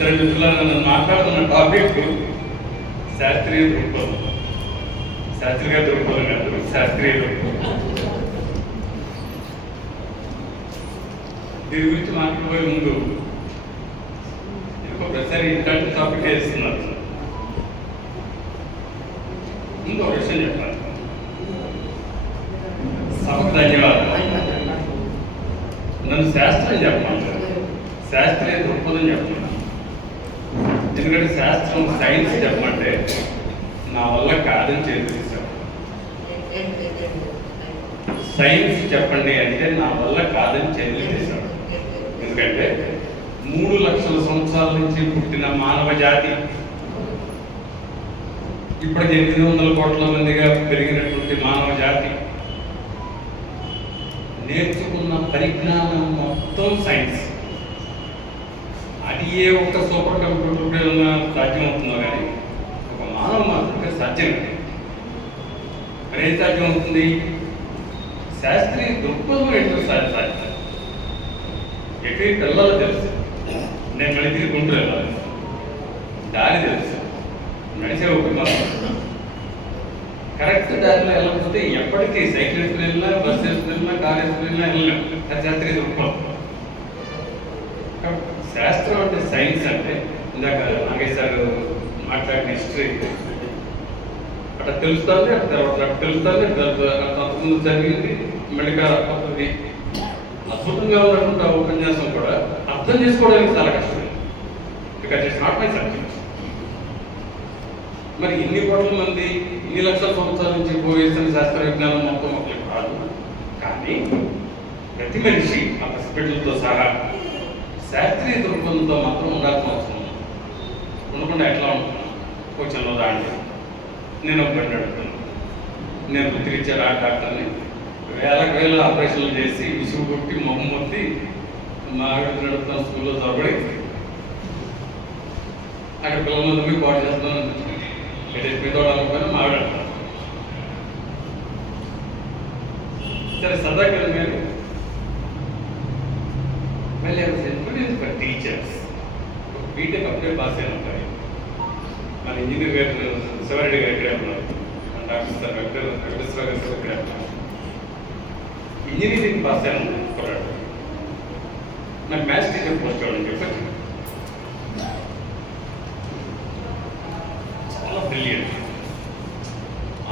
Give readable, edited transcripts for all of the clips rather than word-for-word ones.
సరే మిత్రులారా, నన్ను మాట్లాడుతున్న టాపిక్ శాస్త్రీయ దృక్పథం. శాస్త్రీయ దృక్పథం కాదు, శాస్త్రీయ దృక్పథం. దీని గురించి మాట్లాడబోయే ముందు ప్రతిసారి ఇట్లాంటి టాపిక్ వేస్తున్నారు. ముందు ఒక విషయం చెప్పాలి. సభకు ధన్యవాదాలు. నన్ను శాస్త్రం చెప్పమంటారు, శాస్త్రీయ దృక్పథం చెప్పమన్నారు. ఎందుకంటే శాస్త్రం సైన్స్ చెప్పమంటే నా వల్ల కాదని చేసేసాను. సైన్స్ చెప్పండి అంటే నా వల్ల కాదని చేసేసాడు. ఎందుకంటే 3 లక్షల సంవత్సరాల నుంచి పుట్టిన మానవ జాతి ఇప్పటికి 800 కోట్ల మందిగా పెరిగినటువంటి మానవ జాతి నేర్చుకున్న పరిజ్ఞానం మొత్తం సైన్స్. అది ఏ ఒక్క సూపర్ కంప్యూటర్ సాధ్యమవుతుందో కానీ ఒక మానవ మాత్రమే సాధ్యం. మరి ఏం సాధ్యమవుతుంది? శాస్త్రీయ దృక్పథం ఏంటో సాధ్యం. ఎక్కడికి వెళ్ళాలో తెలుసు. నేను మళ్ళీ తిరిగి గుంటూ వెళ్ళాలి. దారి తెలుసు. నడిచే ఒక మాత్రం కరెక్ట్ దారిలో వెళ్ళకపోతే ఎప్పటికీ సైకిల్ వేసుకుని వెళ్ళినా, బస్సు వేసుకుని వెళ్ళినా, కారు వేసుకుని వెళ్ళినా వెళ్ళలేం. అది శాస్త్రీయ దృక్పథం. శాస్త్రం అంటే సైన్స్ అంటే ఇందాక నాగేష్ సార్ మాట్లాడిన హిస్టరీ అట్లా తెలుస్తుంది. అట్లా తెలుస్తుంది. అంతకుముందు జరిగింది, మళ్ళీ కొత్తది. అద్భుతంగా ఉన్నటువంటి ఆ ఉపన్యాసం కూడా అర్థం చేసుకోవడానికి చాలా కష్టం. Because it's not my subject. మరి ఇన్ని కోట్ల మంది, ఇన్ని లక్షల సంవత్సరాల నుంచి పోయేసిన శాస్త్ర విజ్ఞానం మొత్తం ఒకరికి కాదు. కానీ ప్రతి మనిషి ఆ పసిపెట్టులతో సహా శాస్త్రీయ దృక్పథంతో మాత్రం ఉండాల్సిన అవసరం ఉంది. ఉండకుండా ఎట్లా ఉంటున్నాను? కోచంలో దాంట్లో నేను ఒక బండి అడుగుతున్నాను. నేను వృత్తిరిచ్చారు ఆ డాక్టర్ని వేల ఆపరేషన్లు చేసి విసుగు కొట్టి మొహమ్మొత్తి మా ఆవిడ నడుపుతాను స్కూల్లో చదవడి అక్కడ పిల్లల ముందు పాటు చేస్తున్నాను. మీదోడాలనుకుని మా ఆవిడ అంటారు. సరే సదాకర్ మీరు మళ్ళీ ఫర్ టీచర్స్ బీటెక్ అప్పుడే పాస్ అయిన ఉంటాయి. మన ఇంజనీర్ గారు శివరెడ్డి గారు ఇక్కడే ఉన్నారు, మన డాక్టర్ సార్ వెంకటేశ్వర గారు ఇక్కడే ఉన్నారు. ఇంజనీరింగ్ పాస్ అయిన ఉన్నాడు. నాకు మ్యాథ్స్ టీచర్ పోస్ట్ అవ్వడం చెప్పండి. చాలా బ్రిలియంట్.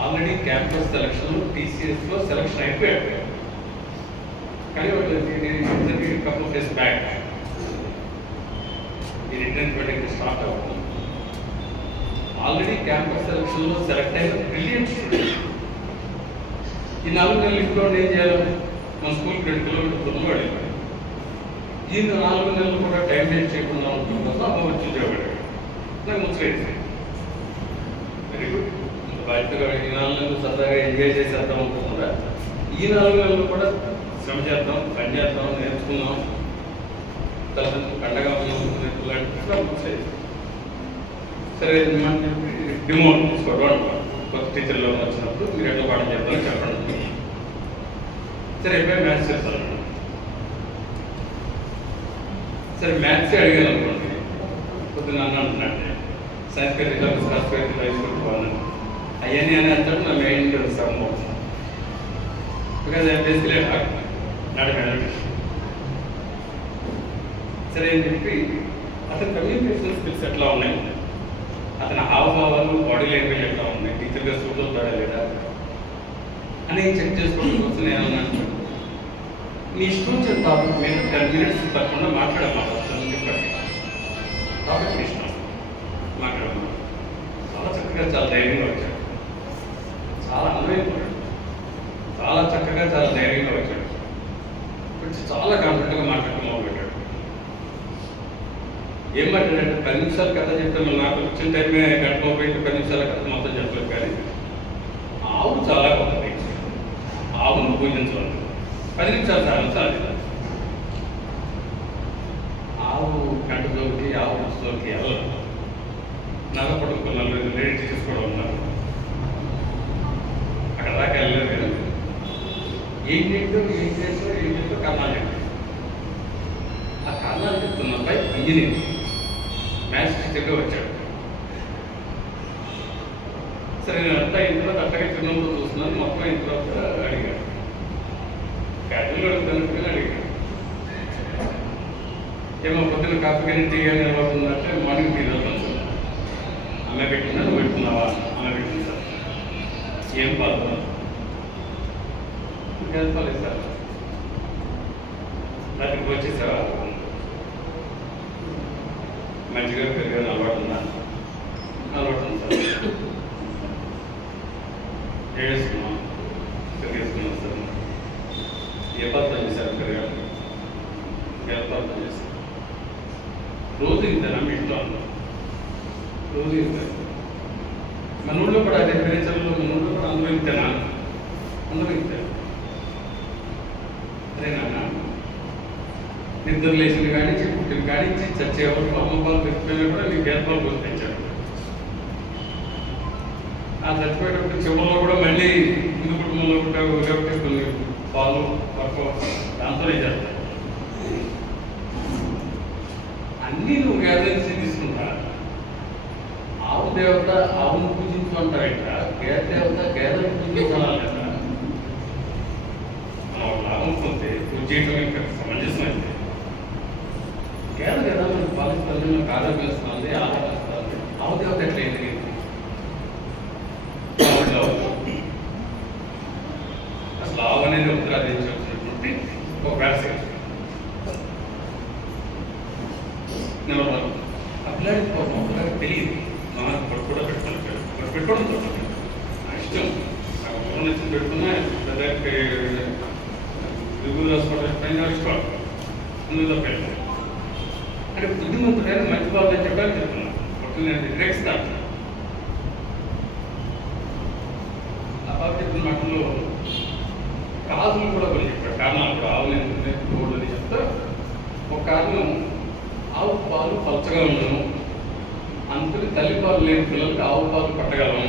ఆల్రెడీ క్యాంపస్ సెలక్షన్లో టీసీఎస్లో సెలక్షన్ అయిపోయాడు. కానీ కపుల్ ఆఫ్ డేస్ బ్యాక్ ఈ రిటర్న్ పెట్టడానికి స్టార్ట్ అవుతుంది. ఆల్రెడీ క్యాంపస్ సెలక్షన్లో సెలెక్ట్ అయిన బ్రిలియంట్ స్టూడెంట్. ఈ 4 నెలలు ఇంట్లో ఏం చేయాలి? మన స్కూల్ 2 కిలోమీటర్ల దూరంలో అడిగాడు. ఈ 4 నెలలు కూడా టైం వేస్ట్ చేయకుండా ఉండడం కోసం అమ్మ వచ్చి ఉద్యోగపడాడు. నాకు ముచ్చలేదు. Very good. బయటగా ఈ 4 నెలలు సరదాగా ఎంజాయ్ చేసేద్దాం అనుకుంటున్నా. ఈ 4 నెలలు కూడా శ్రమ చేద్దాం, పని చేద్దాం, నేర్చుకుందాం, తల్లిదండ్రులు పండగ ముచ్చలేదు. సరే డిమోట్ తీసుకోవడం అనుకోండి. కొత్త టీచర్లో వచ్చినప్పుడు మీరు ఎట్లా పాఠం చేద్దామని చెప్పండి. సరే ఎప్పుడైనా మ్యాథ్స్ చెప్తాను. సరే మ్యాథ్స్ అడిగాను అనుకోండి. పొద్దున్న అన్న అంటున్నాంటే సైన్స్ పేరు స్కాస్ పేరు వేసుకుంటున్నాను. అవన్నీ అని అంటాడు. నా మెయిన్ సగం అవుతుంది. Because I basically not mathematician. సరే అని చెప్పి అతని కమ్యూనికేషన్ స్కిల్స్ ఎట్లా ఉన్నాయి, అతని హావభావాలు, బాడీ లాంగ్వేజ్ ఎట్లా ఉన్నాయి, టీచర్గా సూట్ అవుతాడా లేదా అని చెక్ చేసుకోవడం కోసం నేను అన్నాను, నీ ఇష్టం వచ్చిన టాపిక్ మీద 10 minutes తప్పకుండా మాట్లాడమ్మా వస్తుందని చెప్పండి. టాపిక్ ఇష్టం మాట్లాడమ్మా. చాలా చక్కగా, చాలా ధైర్యంగా వచ్చాడు. చాలా అనుభవం, చాలా చక్కగా, చాలా ధైర్యంగా వచ్చాడు. కొంచెం చాలా కాన్ఫిడెంట్గా మాట్లాడటం మొదలుపెట్టాడు. ఏం మాట్లాడంటే 10 నిమిషాలు కథ చెప్తాను. నాకు వచ్చిన టైమే గంటలో పోయి 10 నిమిషాల కథ మొత్తం చెప్పలేదు. కానీ ఆవు చాలా గొప్పది, ఆవును పూజించాలి. 10 నిమిషాలు సాధించాలి. ఆవు కంటలోకి, ఆవు మనసులోకి వెళ్ళాలి. నల్లపడుకు 4 లేడీ టీచర్స్ కూడా ఉన్నారు. అక్కడ దాకా వెళ్ళలేదు. కదా ఏం చేస్తూ కారణాలు చెప్పారు. ఆ కారణాలు చెప్తున్న అబ్బాయి ఇంజనీర్. మ్యాథ్స్ టీచర్గా వచ్చాడు. సరే నేను అంతా అయిన తర్వాత అట్టగా చిన్నతో చూస్తున్నాను, మొత్తం అయిన తర్వాత అడిగాడు, క్యాజువల్గా అడుగుతాను అడిగాడు, ఏమో పొద్దున్న కాఫీ కానీ టీ కానీ ఎలా అవుతుందంటే మార్నింగ్ టీ తాగుతాను సార్. అమ్మాయి పెట్టిందా నువ్వు పెట్టుకున్నావా? అమ్మాయి పెట్టింది సార్. ఏం పాలు? గెలపాలి సార్. దానికి వచ్చేసావా? మంచిగా పెరిగాను, అలవాటు ఉందా? అలవాటు ఉంది సార్. ఏడుస్తున్నాం, పెరిగేసుకున్నాం సార్. ఏ పద్ధతి చేశారు పెరగాలి? గెలపార్థం చేశారు. రోజు ఇంతేనా మీ ఇంట్లో అన్నాం? రోజు ఇంతే. మన ఊళ్ళో కూడా అదే పేరెంట్స్లో మన ఊళ్ళో కూడా అందరూ ఇంతేనా? అందరూ ఇంతే. అదే నాన్న నిద్ర లేచింది కానీ పుట్టిన కానీ చచ్చే ఎవరు అమ్మ పాలు చచ్చిపోయినా కూడా నీకు గేదపాలు పోసి పెంచాడు. ఆ చచ్చిపోయేటప్పుడు చివరిలో కూడా మళ్ళీ ముందు కుటుంబంలో కాబట్టి కొన్ని పాలు తక్కువ దాంతోనే చేస్తాయి. అన్నీ నువ్వు గేదెలిసి తీసుకుంటా. ఆవు దేవత ఆవును పూజించుకుంటావేట, గేదె దేవత గేదెను పూజించాలి కదా. మనం లాభం పొందే పూజ చేయడం ఇంకా సమంజసమైంది. గేదె కదా మనకు పాలిస్తుంది, మనకు ఆరోగ్యం ఇస్తుంది, ఆహారం ఇస్తుంది. ఆవు దేవత ఎట్లా ఏంటి? అసలు ఆవు అనేది ఉత్తరాదించినటువంటి ఒక వ్యాసం అట్లాంటి ఒకలాగా తెలియదు. మనం కూడా పెట్టుకోవడం నా ఇష్టం. నాకు ఫోన్ నచ్చింది పెట్టుకున్నా రివ్యూ రాసుకోవడం ఇష్టం. అందులో పెట్టాను అంటే బుద్ధిమంతుడైన మంచి బాబు అని చెప్పాలని చెప్తున్నాను. అప్పుడు నేను వ్యతిరేకిస్తాను. ఆ బాబు చెప్పిన మాటల్లో కాజులు కూడా కొన్ని చెప్పాడు. కారణాలు కూడా ఆవులు ఎందుకు అని చెప్తా. ఒక కారణం ఆవు పాలు పలచగా ఉండడం, అందుకని తల్లి పాలు లేని పిల్లలకి ఆవు పాలు పట్టగలము.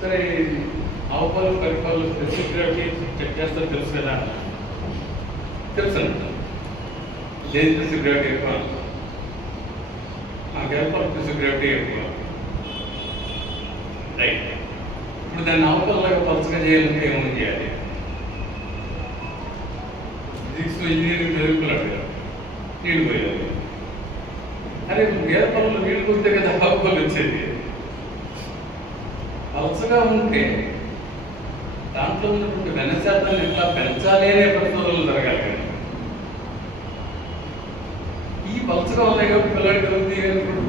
సరే ఆవు పాలు పరిపాలు స్పెసిఫిక్ చెక్ చేస్తారు, తెలుసు కదా? తెలుసు అంట. దేని స్పెసిఫిక్ ఎక్కువ? ఆ గెలపాలు స్పెసిఫిక్ ఎక్కువ. రైట్. ఇప్పుడు దాన్ని ఆవు పాలలాగా పలచగా చేయాలంటే ఏమని చేయాలి? ఫిజిక్స్ ఇంజనీరింగ్ చదువుకున్నాడు కదా, నీళ్ళు పోయాలి. అరే గేదె పొలంలో నీళ్ళు పోతే కదా ఆవు పాలు వచ్చేది. పలచగా ఉంటే దాంట్లో ఉన్నటువంటి వెన్న శాతాన్ని ఎట్లా పెంచాలి అనే పరిశోధనలు జరగాలి. కానీ ఈ పలచగా ఉన్నాయి కాబట్టి పిల్లడికి అవుతుంది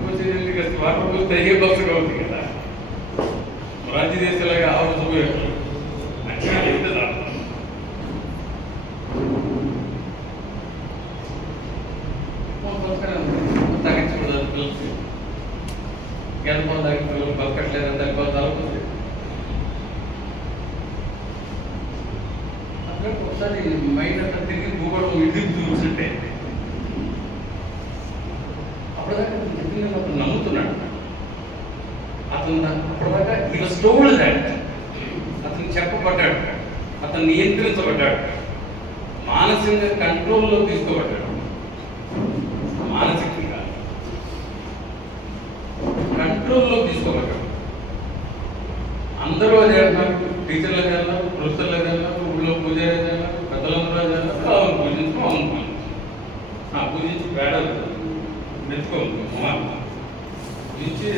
వచ్చేది కదా, వాటర్ పోతే ఏ పలచగా అవుతుంది కదా. రాజ్య దేశాలుగా ఆవు చూపేయాలి మంచిగా చెప్తే దాంట్లో తగ్గించకూడదు. పిల్లలకి గేదె పాలు తాగిన పిల్లలు బతకట్లేదు, దాని పాలు తాగుతుంది. అట్లా ఒకసారి మైండ్ అంతా తిరిగి భూగోళం ఇడ్డి చూస్తుంటే అప్పటిదాకా చెప్పింది అతను నమ్ముతున్నాడు. అతను అప్పటిదాకా ఈ వాజ్ టోల్డ్ దట్, అతను చెప్పబడ్డాడు, అతను నియంత్రించబడ్డాడు, మానసికంగా కంట్రోల్లో తీసుకోబడ్డాడు. మానసికంగా కంట్రోల్లో తీసుకోబడ్డాడు. అందరూ అదే అన్నారు, టీచర్లు అదే అన్నారు, ప్రొఫెసర్లు అదే అన్నారు, ఊళ్ళో పూజారి అదే అన్నారు, పెద్దలందరూ అదే అన్నారు. అవును పూజించుకో, అవును పూజించి పేడలు మెచ్చుకోము పూజించి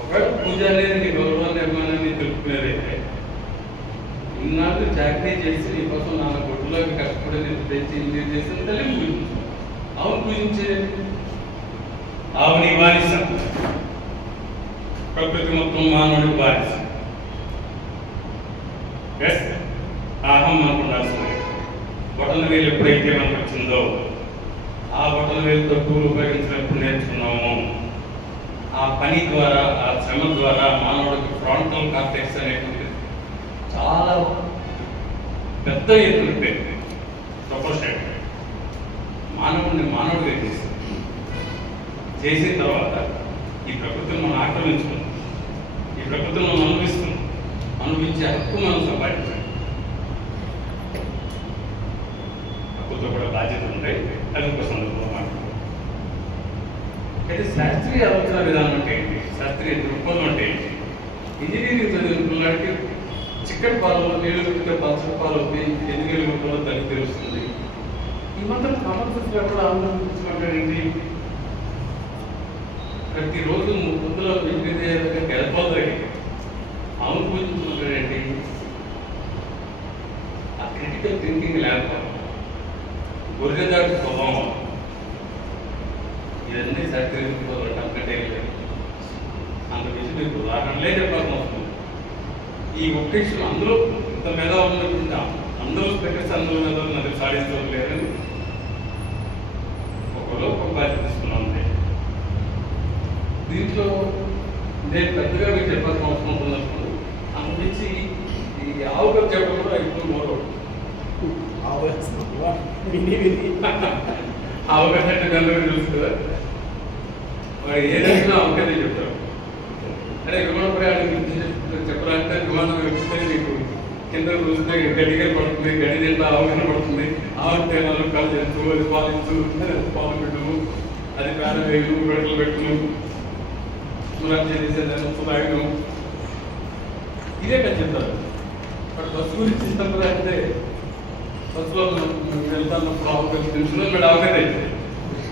ఒకవేళ పూజ అనేది నీ గౌరవాన్ని నిర్మాణాన్ని తెలుపుకునేదైతే ఇన్నాళ్ళు చాకరీ చేసి నీ కోసం 4 కోట్లలోకి కష్టపడి నేను తెచ్చి ఇంజనీర్ చేసిన తల్లి పూజించు. ఆవును పూజించేది, ఆవుని బానిస, ప్రకృతి మొత్తం మానవుడికి బానిస. అహం మనకు ఉండాల్సింది. బొటన వేలు ఎప్పుడైతే మనకు వచ్చిందో ఆ బొటన వేలుతో టూల్ ఉపయోగించినప్పుడు నేర్చుకున్నాము. ఆ పని ద్వారా, ఆ శ్రమ ద్వారా మానవుడికి ఫ్రంటల్ కార్టెక్స్ అనేటువంటి చాలా పెద్ద ఎత్తున పేరు ప్రపోర్షనేట్ మానవుడిని మానవుడిగా చేసిన తర్వాత ఈ ప్రకృతిని మనం ఆక్రమించుకున్నాం, ఈ ప్రకృతిని మనం అనుభవిస్తున్నాం. అనుభవించే హక్కు మనం సంపాదించాలి. అది ఒక సందర్భం మాట్లాడుతుంది. అయితే శాస్త్రీయ ఆలోచన విధానం అంటే ఏంటి, శాస్త్రీయ దృక్పథం అంటే ఏంటి? ఇంజనీరింగ్ చదువుకున్నవాడికి చిక్కటి పాలలో నీళ్ళు పెడితే పచ్చడి పాలు అవుతాయి, ఎన్ని నీళ్ళు ఉంటుందో దానికి తెలుస్తుంది. ఈ మాత్రం కామన్ సెన్స్ కూడా ఆలోచించుకుంటాడండి. ప్రతిరోజు ముందులో వెళ్ళిపోతాయి అవును పూజించుకుంటాడండి. ఆ క్రిటికల్ థింకింగ్ లేకపోవడం, గొర్రెదాటి స్వభావం, ఇవన్నీ శాస్త్రీయ అంతకంటే లేదు. అంత విషయం మీకు ఉదాహరణలే చెప్పాల్సి వస్తుంది. ఈ ఒక్క విషయం అందులో ఇంత మీద ఉన్న అందరూ స్పెక్స్ అందులో మీద నాకు సాధించడం లేదని ఒకలో ఒక బాధ్యత తీసుకున్నాం. దీంట్లో నేను పెద్దగా మీకు చెప్పాల్సిన అవసరం ఉంటున్నప్పుడు అనిపించి ఈ ఆవుగా చెప్పడం కూడా ఇప్పుడు మోరో ఆవుగా తెలుసు కదా, వాడు ఏదైనా ఆవుకనే చెప్తారు. అదే విమాన ప్రయాణం చెప్పాలంటే విమానం ఎక్కితే మీకు కింద చూస్తే గడిగా పడుతుంది, గడి తింటా ఆవుగా పడుతుంది. ఆవు తేనాలు కాలు చేస్తూ అది పాలించు, పాలు పెట్టు, అది పేడ వేయు, గడకలు పెట్టును, చేసేదాన్ని ఇదే కదా చెప్తారు. బట్ బస్సు గురించి ఇష్టం అంటే బస్సులో వెళ్తాన్నప్పుడు ఆవుకథ తెలుసులో మీరు ఆవుకథ అయితే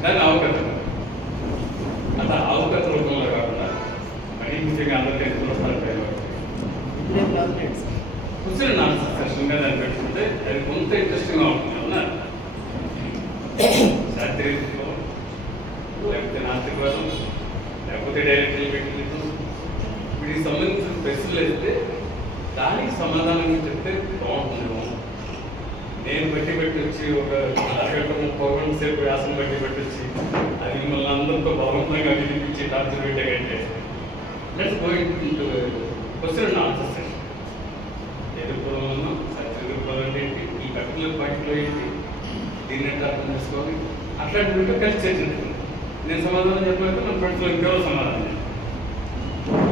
దాన్ని ఆవుకథ అట్లా ఆవుకథ రూపంలో కాకుండా మరీ ముఖ్యంగా అందరికీ కూర్చొని నాకు కష్టంగా దాన్ని పెట్టుకుంటే అది కొంత ఇంట్రెస్టింగ్గా ఉంటుంది. అవునా, శాస్త్రీయ లేకపోతే నాస్తికవాదం లేకపోతే డైరెక్ట్ పెట్టినట్టు వీటికి సంబంధించిన ప్రశ్నలు వేస్తే దానికి సమాధానం చెప్తే బాగుంటుంది. నేను బట్టి వచ్చి ఒక అరగంట 30 గంటల సేపు వ్యాసం బట్టి వచ్చి అది మిమ్మల్ని అందరితో బలవంతంగా వినిపించి టార్చర్ పెట్టేకంటే let's go into question and answer session. ఎదుర్కోవడం వల్ల సత్య ఎదుర్కోవడం అంటే ఏంటి, ఈ పర్టికులర్ పాయింట్లో ఏంటి, దీన్ని ఎట్లా అర్థం చేసుకోవాలి, అట్లాంటి కలిసి చర్చించుకుంటాం. నేను సమాధానం చెప్పలేక మన ఫ్రెండ్స్లో ఇంకెవరో సమాధానం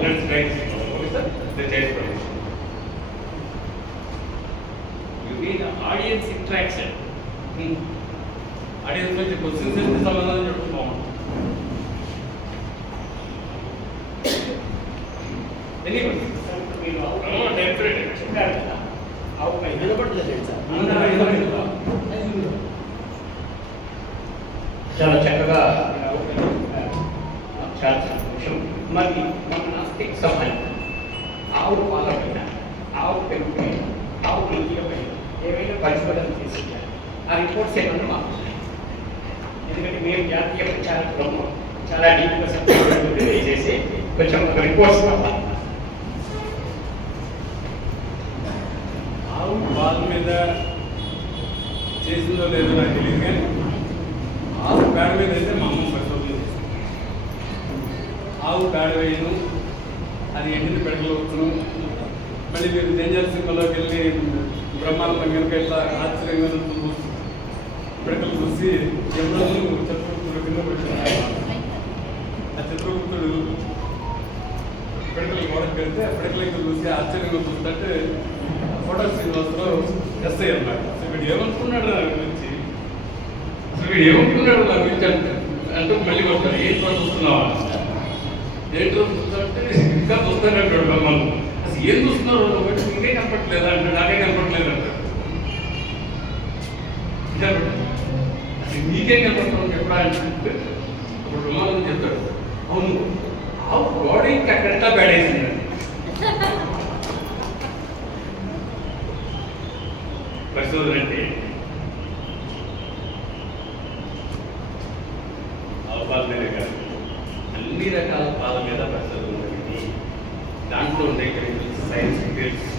లెట్స్ ట్రై చేసుకోవాలి. ఆడియన్స్ ఇంట్రాక్షన్, ఆడియన్స్ నుంచి క్వశ్చన్స్ వేస్తే సమాధానం చెప్పడం బాగుంటుంది. చాలా చక్కగా చాలా సంతోషం. మరి మన నాస్తిక సభలు ఆవు పాల పైన, ఆవు పెరుగు పైన, ఆవు నీళ్ళ పైన ఏమైనా పరిశోధన చేసి ఆ రిపోర్ట్స్ ఏమన్నా మాకు, ఎందుకంటే మేము జాతీయ ప్రచారకులము, చాలా డీప్గా సబ్జెక్ట్ తెలియజేసి కొంచెం ఒక రిపోర్ట్స్ కావాలి. ఆవు పాల మీద చేసిందో లేదో నాకు తెలియదు, కానీ ఆవు పేడ మీద అయితే మా అమ్మ పరిశోధన చేస్తుంది. ఆవు పేడ వేయను, అది ఎండిన పెడకలు వచ్చును. మళ్ళీ మీరు డేంజర్ సినిమాలోకి వెళ్ళి బ్రహ్మాండ కనుక ఇట్లా ఆశ్చర్యంగా పిడకలు చూసి ఎవరో చిత్రగుప్తుడు కింద పెట్టుకున్నారు. ఆ చిత్రగుప్తుడు పిడకలు గోడకు పెడితే ఆ పిడకలకి చూసి ఆశ్చర్యంగా చూస్తుంటే ఫోటో శ్రీనివాసలో ఎస్ఐ అన్నమాట. వీడు ఏమనుకున్నాడు నా గురించి, వీడు ఏమనుకున్నాడు నా గురించి అంటే మళ్ళీ కొట్టారు. ఏం చూస్తున్నావా, ఏంటో చూస్తుంటే ఇంకా చూస్తానంటాడు బ్రహ్మాండం. అసలు ఏం చూస్తున్నారు, ఇంకే కనపట్లేదా అంటే నాకే కనపట్లేదు అంటాడు. అసలు నీకే కనపడతాను ఎప్పుడా అంటే అప్పుడు బ్రహ్మాండం చెప్తాడు, అవును ఆవు గోడ ఇంకా అక్కడంతా బేడేసిందండి. పరిశోధన అంటే ఆవు పాల మీద కాదు, అన్ని రకాల పాల మీద పరిశోధన జరిగింది. దాంట్లో ఉండే కెమికల్స్, సైన్స్ డీటెయిల్స్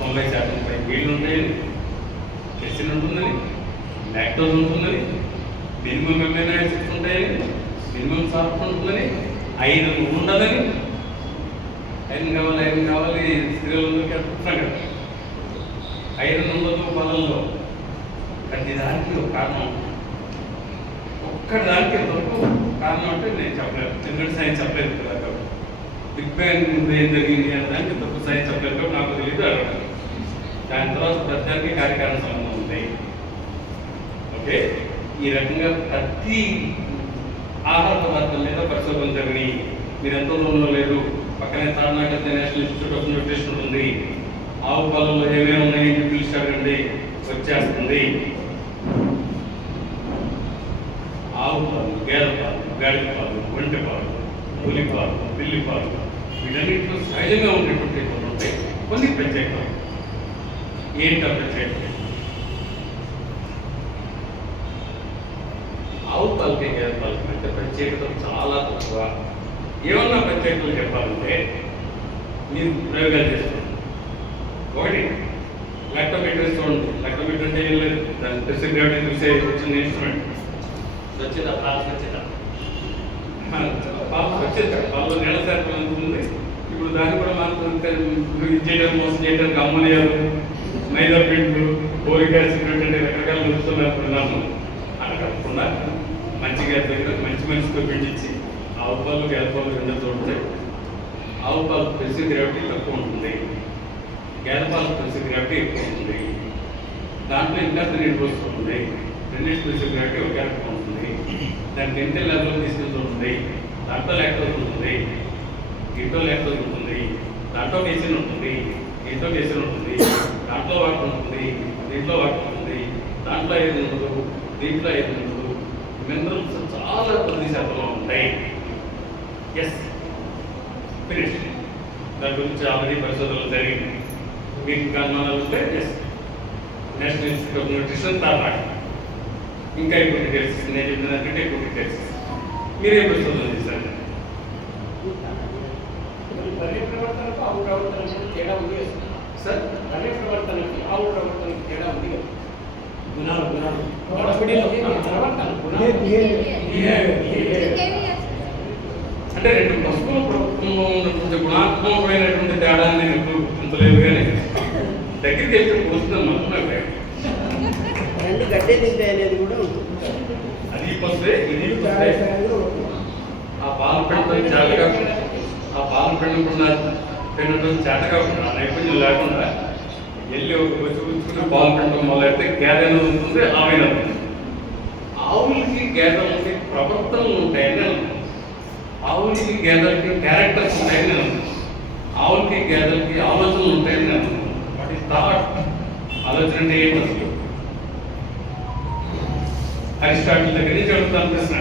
90% పై వీళ్ళు ఉంటాయి, కెసిన్ ఉంటుందని, లాక్టోజ్ ఉంటుందని, మినిమం ఎమ్మెనో యాసిడ్స్ ఉంటాయని, మినిమం సాల్ట్ ఉంటుందని, ఐరన్ ఉండదని, ఐరన్ కావాలి స్త్రీలందరికీ అడుగుతున్నాం కదా. ఐరన్ ఉండదు పాలల్లో, ప్రతి దానికి ఒక కారణం ఉంటుంది. ఒక్కటి దానికి ఎంతవరకు కారణం అంటే నేను చెప్పలేదు, ఎందుకంటే సైన్స్ చెప్పలేదు కదా. బిగ్ బ్యాంగ్ ఏం జరిగింది అనే దానికి తప్పు సైన్స్ చెప్పలేదు కాబట్టి నాకు తెలియదు అడగడం. దాని తర్వాత ప్రతిదానికి కార్యకారణ సంబంధం ఉంది. ఓకే, ఈ రకంగా ప్రతి ఆహార పదార్థం మీద పరిశోధన జరిగి మీరు ఎంతో దూరంలో లేరు, పక్కనే Tarnaka national Institute of nutrition ఉంది, ఆవు పాలలో ఏమేమి ఉన్నాయని పిలిచారండి, వచ్చేస్తుంది. ఆవు పాలు, గేదె పాలు, గాడి పాలు, ఒంటె పాలు, పులి పాలు, పిల్లి పాలు, వీటన్నింటిలో సహజంగా ఉండేటువంటి ఉంటాయి కొన్ని ప్రత్యేకత. ఏంటో ప్రత్యేకత? ఆవు పాలకి గేదె పాలకి మధ్య ప్రత్యేకత చాలా తక్కువ. ఏమన్నా ప్రత్యేకతలు చెప్పాలంటే మీరు ప్రయోగాలు చేస్తున్నారు. ఒకటి లెక్టోమీటర్ చూడండి. లెక్టోమీటర్ అంటే ఏం లేదు, దాని ప్రెషర్ గ్రావిటీ చూసే వచ్చిన ఇన్స్ట్రుమెంట్. స్వచ్ఛత, పాల స్వచ్ఛత, పాల స్వచ్ఛత, పాలలో నీళ్ళ శాతం ఉంటుంది. ఇప్పుడు దాన్ని కూడా మనం చేయడం, మోసం చేయడానికి అమ్మోనియాలు, మైదా పిండ్లు, బోరిక్ యాసిడ్ అంటే రకరకాల వస్తున్నాను. అలా కాకుండా మంచిగా దగ్గర మంచితో పిండించి ఆవు పాలు గేదె పాలు రెండు చూడతాయి. ఆవు పాలు ప్రెషర్ గ్రావిటీ తక్కువ ఉంటుంది, గేదె పాలు ప్రెషర్ గ్రావిటీ ఎక్కువ ఉంటుంది. దాంట్లో ఇంకా 3 రోజులు ఉంటుంది. రెండింటి ప్రెషర్ గ్రావిటీ ఒక రకంగా ఉంటుంది. దాని కెమికల్ లెవెల్ తీసుకెళ్తుంది. దాంట్లో లాక్టోజ్ ఉంటుంది, దీంట్లో లాక్టోజ్ ఉంటుంది, దాంట్లో కేసిన్ ఉంటుంది, దీంట్లో కేసిన్ ఉంటుంది, దాంట్లో వాటర్ ఉంటుంది, దీంట్లో వాటర్ ఉంటుంది, దాంట్లో ఏది ఉండదు, దీంట్లో ఏది ఉండదు. మినరల్స్ చాలా 10% ఉంటాయి. Yes, finish. దాని గురించి ఆల్రెడీ పరిశోధనలు జరిగింది. మీకు అనుమానాలు ఉంటే yes, National Institute of Nutrition Tarnaka. ఇంకా ఎక్కువ డీటెయిల్స్ నేను చెప్పినట్టు ఎక్కువ డీటెయిల్స్ మీరే పరిశోధన చేశారు. బర్రె ప్రవర్తనకు ఆవు ప్రవర్తనకు తేడా ఉంది సార్. బర్రె ప్రవర్తనకి ఆవు ప్రవర్తనకు తేడా ఉంది కదా. గుణాలు ప్రవర్తన అంటే రెండు పశువుల ప్రభుత్వంలో ఉన్నటువంటి గుణాత్మకమైనటువంటి తేడాన్ని ఎప్పుడు గుర్తించలేదు, కానీ దగ్గరికి వెళ్తే పోతుందని అనుకున్నాను. రెండు గడ్డే తింటే అనేది కూడా ఉంటుంది. అది పశువే, ఇది పశువే. ఆ పాలు పెండడం చేతగా, ఆ పాలు పెండడం చేతగా నైపుణ్యం లేకుండా వెళ్ళి చూసుకుని పాలు పెండడం మొదలైతే గేదె ఉంటుంది, ఆమె ఉంటుంది. ఆవులకి గేదెలకి ప్రవర్తనలు ఉంటాయని అనుకుంటున్నాను. ఆవులకి గేదెలకి క్యారెక్టర్స్ ఉంటాయని అనుకుంటున్నాను. ఆవులకి గేదెలకి ఆలోచనలు ఉంటాయని అనుకుంటున్నాను. వాటి థాట్, ఆలోచన అంటే ఏంటి అసలు? అరిస్టాటిల్ దగ్గర నుంచి అడుగుతాను ప్రశ్న.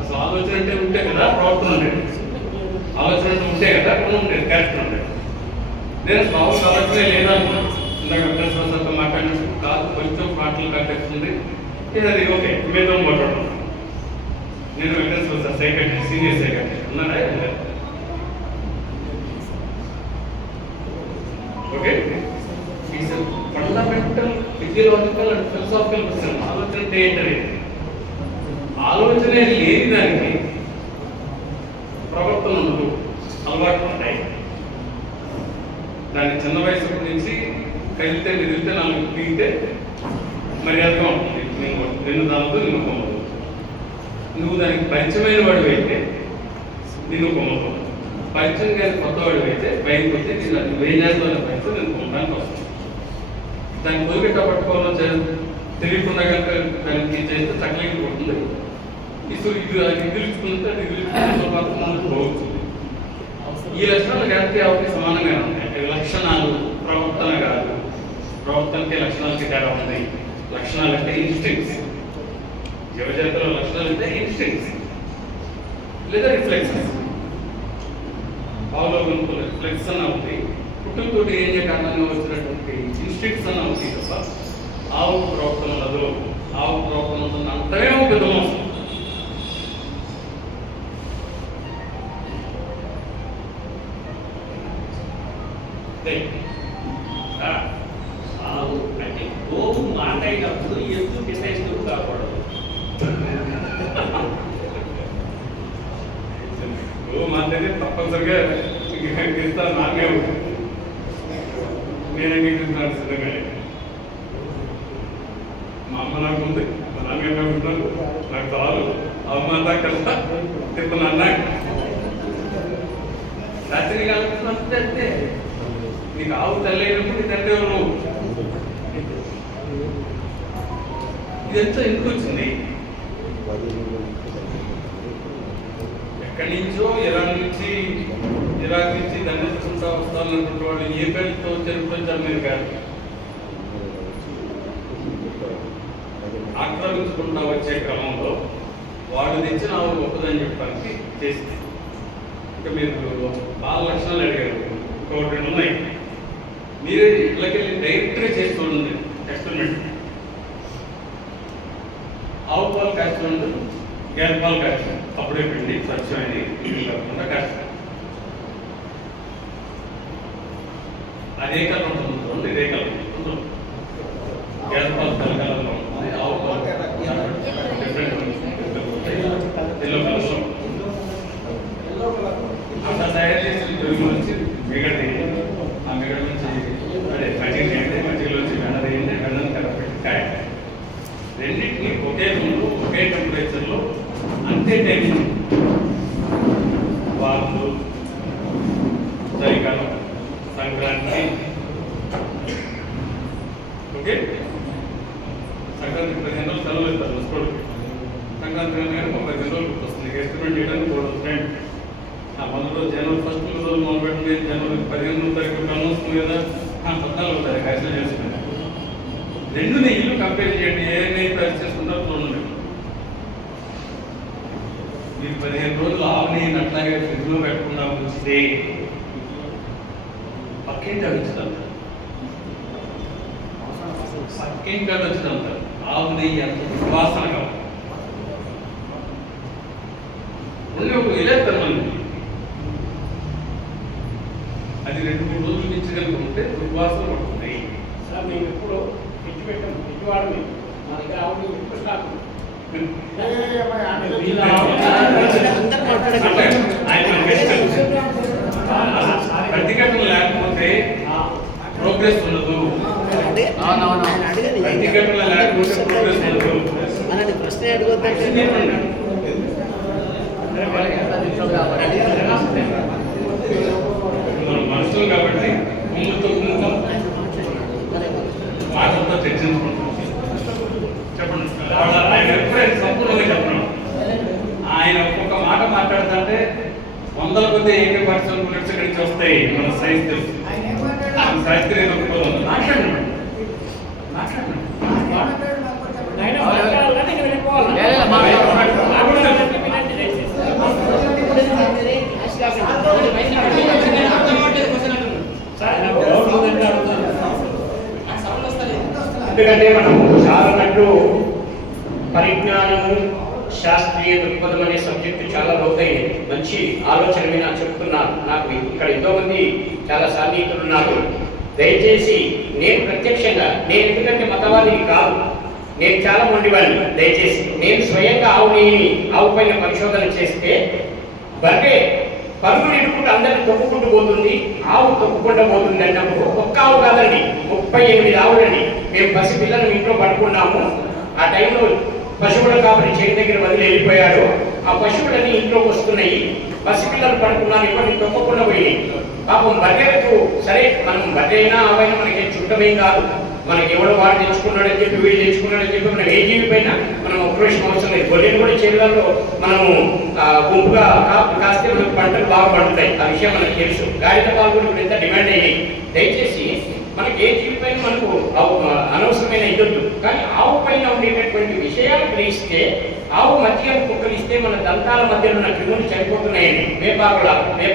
అసలు ఆలోచన అంటే ఉంటే కదా ప్రవర్తన ఉండేది, ఆలోచన అంటే ఉంటే కదా గుణం ఉండేది, క్యారెక్టర్ ఉండేది. నేను బాబు ఆలోచనే లేదనుకున్నాను. ఇందాక అభ్యాసంతో మాట్లాడినట్టు కాదు, కొంచెం మాటలు కట్టేస్తుంది. ఇది అది ఓకే, మీతో మాట్లాడుతున్నాను. నేను వెంకటేశ్వర సైకాట్రీ, సీనియర్ సైకాట్రీ ఉన్నారా? Okay, it's fundamental physiological and philosophical question. ఆలోచన అంటే ఏంటనేది, ఆలోచనే లేని దానికి ప్రవర్తన ఉండదు, అలవాట్లు ఉంటాయి. దాన్ని చిన్న వయసు నుంచి కదిలితే మెదిలితే 4 పీగితే మర్యాదగా ఉంటుంది. నేను నిన్ను దానితో నిన్ను కొమ్మదు. నువ్వు దానికి పరిచయమైన వాడు అయితే నిన్ను కొమ్మదు. పరిచయం కానీ కొత్త వాడు అయితే బయటకు వస్తే నువ్వేం చేస్తావు పరిచయం నేను కొమ్మడానికి వస్తుంది. దాన్ని పొలిగట్ట పట్టుకోవాలో తెలియకుండా కనుక దానికి చేస్తే చక్కలికి పోతుంది. ఇది అది నిలుచుకుంటే అది నిలుచుకుంటే మాత్రం ముందుకు పోవచ్చు. ఈ లక్షణాలు గారికి ఆవుకి సమానంగా ఉంటాయి. లక్షణాలు, ప్రవర్తన కాదు. ప్రవర్తనకి లక్షణాలకి తేడా ఉంది. లక్షణాలు అంటే ఇన్స్టింక్ట్స్. జీవజాతిలో లక్షణాలు అంటే ఇన్స్టింక్ట్స్ లేదా రిఫ్లెక్సెస్. ఆవులో కనుక రిఫ్లెక్స్ అన్న ఉంది, పుట్టుకతోటి ఏం కారణంగా వచ్చినటువంటి ఇన్స్టింక్ట్స్ అన్న ఉంది తప్ప ఆవు ప్రవర్తన ఉండదు. ఆవు ప్రవర్తన ఉంటుంది అంతమే ఒక విధం. ఆవు అంటే గోవు మాట్లాడినప్పుడు ఎత్తు కింద కాకూడదు. గోవు మాట్లాడితే తప్పనిసరిగా ఇస్తాను. నాకే నేను అంగీకరిస్తున్నాను సిద్ధంగా. మా అమ్మ నాకు ఉంది, మా నాన్నగారు నాకు ఉంటాను, నాకు చాలు. అమ్మ అంతా కదా తిప్పను అన్నా రాత్రి కాలంటే నీకు ఆవు తల్లి అయినప్పుడు నీ తండ్రి ఎవరు? ఇదంతా ఎందుకు వచ్చింది? ఎక్కడి నుంచో ఇరాక్ నుంచి దండెత్తుకుంటా వస్తానన్నటువంటి వాళ్ళు ఏ పేరుతో చనిపోయించారు మీరు కాదు, ఆక్రమించుకుంటా వచ్చే క్రమంలో వాళ్ళు తెచ్చిన ఆవు గొప్పదని చెప్పడానికి చేసింది. ఇంకా మీరు బాగా లక్షణాలు అడిగారు, ఇంకొకటి రెండు ఉన్నాయి. మీరే ఇళ్ళకి వెళ్ళి డైరెక్ట్గా చేస్తూ ఉంది ఎక్స్పెరిమెంట్. ఆవు పాలు కాల్చుండు, గేదె పాలు కాల్చు, అప్పుడే పిండి స్వచ్ఛమైంది ఇది కాకుండా కాల్చు. అదే కలర్ ఉంటుంది, ఇదే కలర్ ఉంటుంది. గేదె పాలు కలకలలో ఉంటుంది, ఆవు పాలు డిఫరెంట్ ఎల్లో కలర్లో అట్లా తయారు చేసిన పెరుగు నుంచి మిగడి, ఆ మిగడి నుంచి అదే మజ్జిగ చేయండి, మజ్జిగలోంచి వెన్న వేయండి, వెన్నను కలపెట్టి కాయ రెండింటినీ ఒకే రూమ్లో ఒకే టెంపరేచర్లో అంతే టైమింగ్ వార్లు చలికాలం సంక్రాంతి ఓకే సంక్రాంతికి 15 రోజులు సెలవులు ఇస్తారు స్కూల్కి. సంక్రాంతి కానీ 30 రోజులు గుర్తొస్తుంది. ఎక్స్పెరిమెంట్ చేయడానికి 3 రోజులు టైం. ఆ మొదటి రోజు జనవరి 1 రోజు మొదలు పెట్టండి, జనవరి 15వ తారీఖు వస్తుంది కదా, 14వ తారీఖు యాక్సిడెంట్ చేసుకుంటాం. రెండు నెయ్యిలు కంపేర్ చేయండి, ఏ నెయ్యి తయారు చేసుకుంటారో చూడండి. మీరు 15 రోజులు ఆవు నెయ్యిని అట్లాగే ఫ్రిడ్జ్లో పెట్టకుండా ఉంచితే పక్కింటి వచ్చిందంటారు, పక్కింటి వచ్చిందంటారు. ఆవు నెయ్యి అంత వాసనగా ఉండి ఒక ఇలేస్తాను, అది 2-3 రోజులు మించగలుగుతుంటే దుర్వాసన పడుతుంది. సార్ మేము ఎప్పుడు తెచ్చి పెట్టాము, తెచ్చివాడమే మా దగ్గర ఆవులు ఎక్కువ స్టాక్ ప్రతిఘటన లేకపోతే ప్రోగ్రెస్ ఉండదు. ప్రతిఘటన లేకపోతే ప్రోగ్రెస్ ఉండదు. ప్రశ్న అడుగుతుంటే మనం మనుషులు కాబట్టి ముందుతో ముందు మాటలతో చర్చించుకుంటాం. చెప్పండి, ఆయన ఎప్పుడైనా సంపూర్ణంగా చెప్పడం, ఆయన ఒక్కొక్క మాట మాట్లాడుతుంటే 100 కొద్ది ఏకపక్షం బుల్లెట్స్ ఇక్కడి నుంచి వస్తాయి. మన సైన్స్ తెలుసు, సైన్స్ ఒప్పుకోవాలి. మాట్లాడండి మాట్లాడండి ఎందుకంటే మనము చాలాన్నట్టు పరిజ్ఞానము శాస్త్రీయ దృక్పథం అనే సబ్జెక్టు చాలా లోతైనది. మంచి ఆలోచన మీద చెప్తున్నాను. నాకు ఇక్కడ ఎంతో మంది చాలా సన్నిహితులు ఉన్నారు. దయచేసి నేను ప్రత్యక్షంగా, నేను ఎందుకంటే మతవాదిని కాదు, నేను చాలా మొండివాడిని. దయచేసి నేను స్వయంగా ఆవు నెయ్యిని ఆవు పైన పరిశోధన చేస్తే బర్రె పరుగులు ఇడుకుంటూ అందరిని తొక్కుకుంటూ పోతుంది, ఆవు తొక్కుకుంటూ పోతుంది అన్నప్పుడు ఒక్క ఆవు కాదండి, 38 ఆవులండి. మేము పసి పిల్లలను ఇంట్లో పట్టుకున్నాము. ఆ టైంలో పశువుల కాపరి చేతి దగ్గర వదిలి వెళ్ళిపోయాడు. ఆ పశువులన్నీ ఇంట్లోకి వస్తున్నాయి. పసిపిల్లలు పడుకున్నాను, ఇప్పటికి తొక్కకుండా పోయి పాపం బర్రెలకు సరే, మనం బర్రె అయినా ఆవైనా మనకి చుట్టమేం కాదు. మనకి ఎవడో వాడు తెచ్చుకున్నాడని చెప్పి వీడు తెచ్చుకున్నాడని చెప్పి మనం ఏ జీవి పైన మనం ఆపరేషన్ అవసరం లేదు. గొర్రెలు కూడా చేతులలో మనము గుంపుగా కాస్తే మనకు పంటలు బాగా పండుతాయి. ఆ విషయం మనకు తెలుసు. గాడిద పాలు కూడా ఇప్పుడు ఎంత డిమాండ్ అయ్యాయి. దయచేసి మనకి ఏ జీవి పైన మనకు అనవసరమైన ఇదొద్దు, కానీ ఆవు పైన ఉండేటటువంటి విషయాలు గ్రహిస్తే, ఆవు మధ్యలో కుక్కలిస్తే మన దంతాల మధ్యలో ఉన్న క్రిములు చనిపోతున్నాయండి. వేపాకు ఏ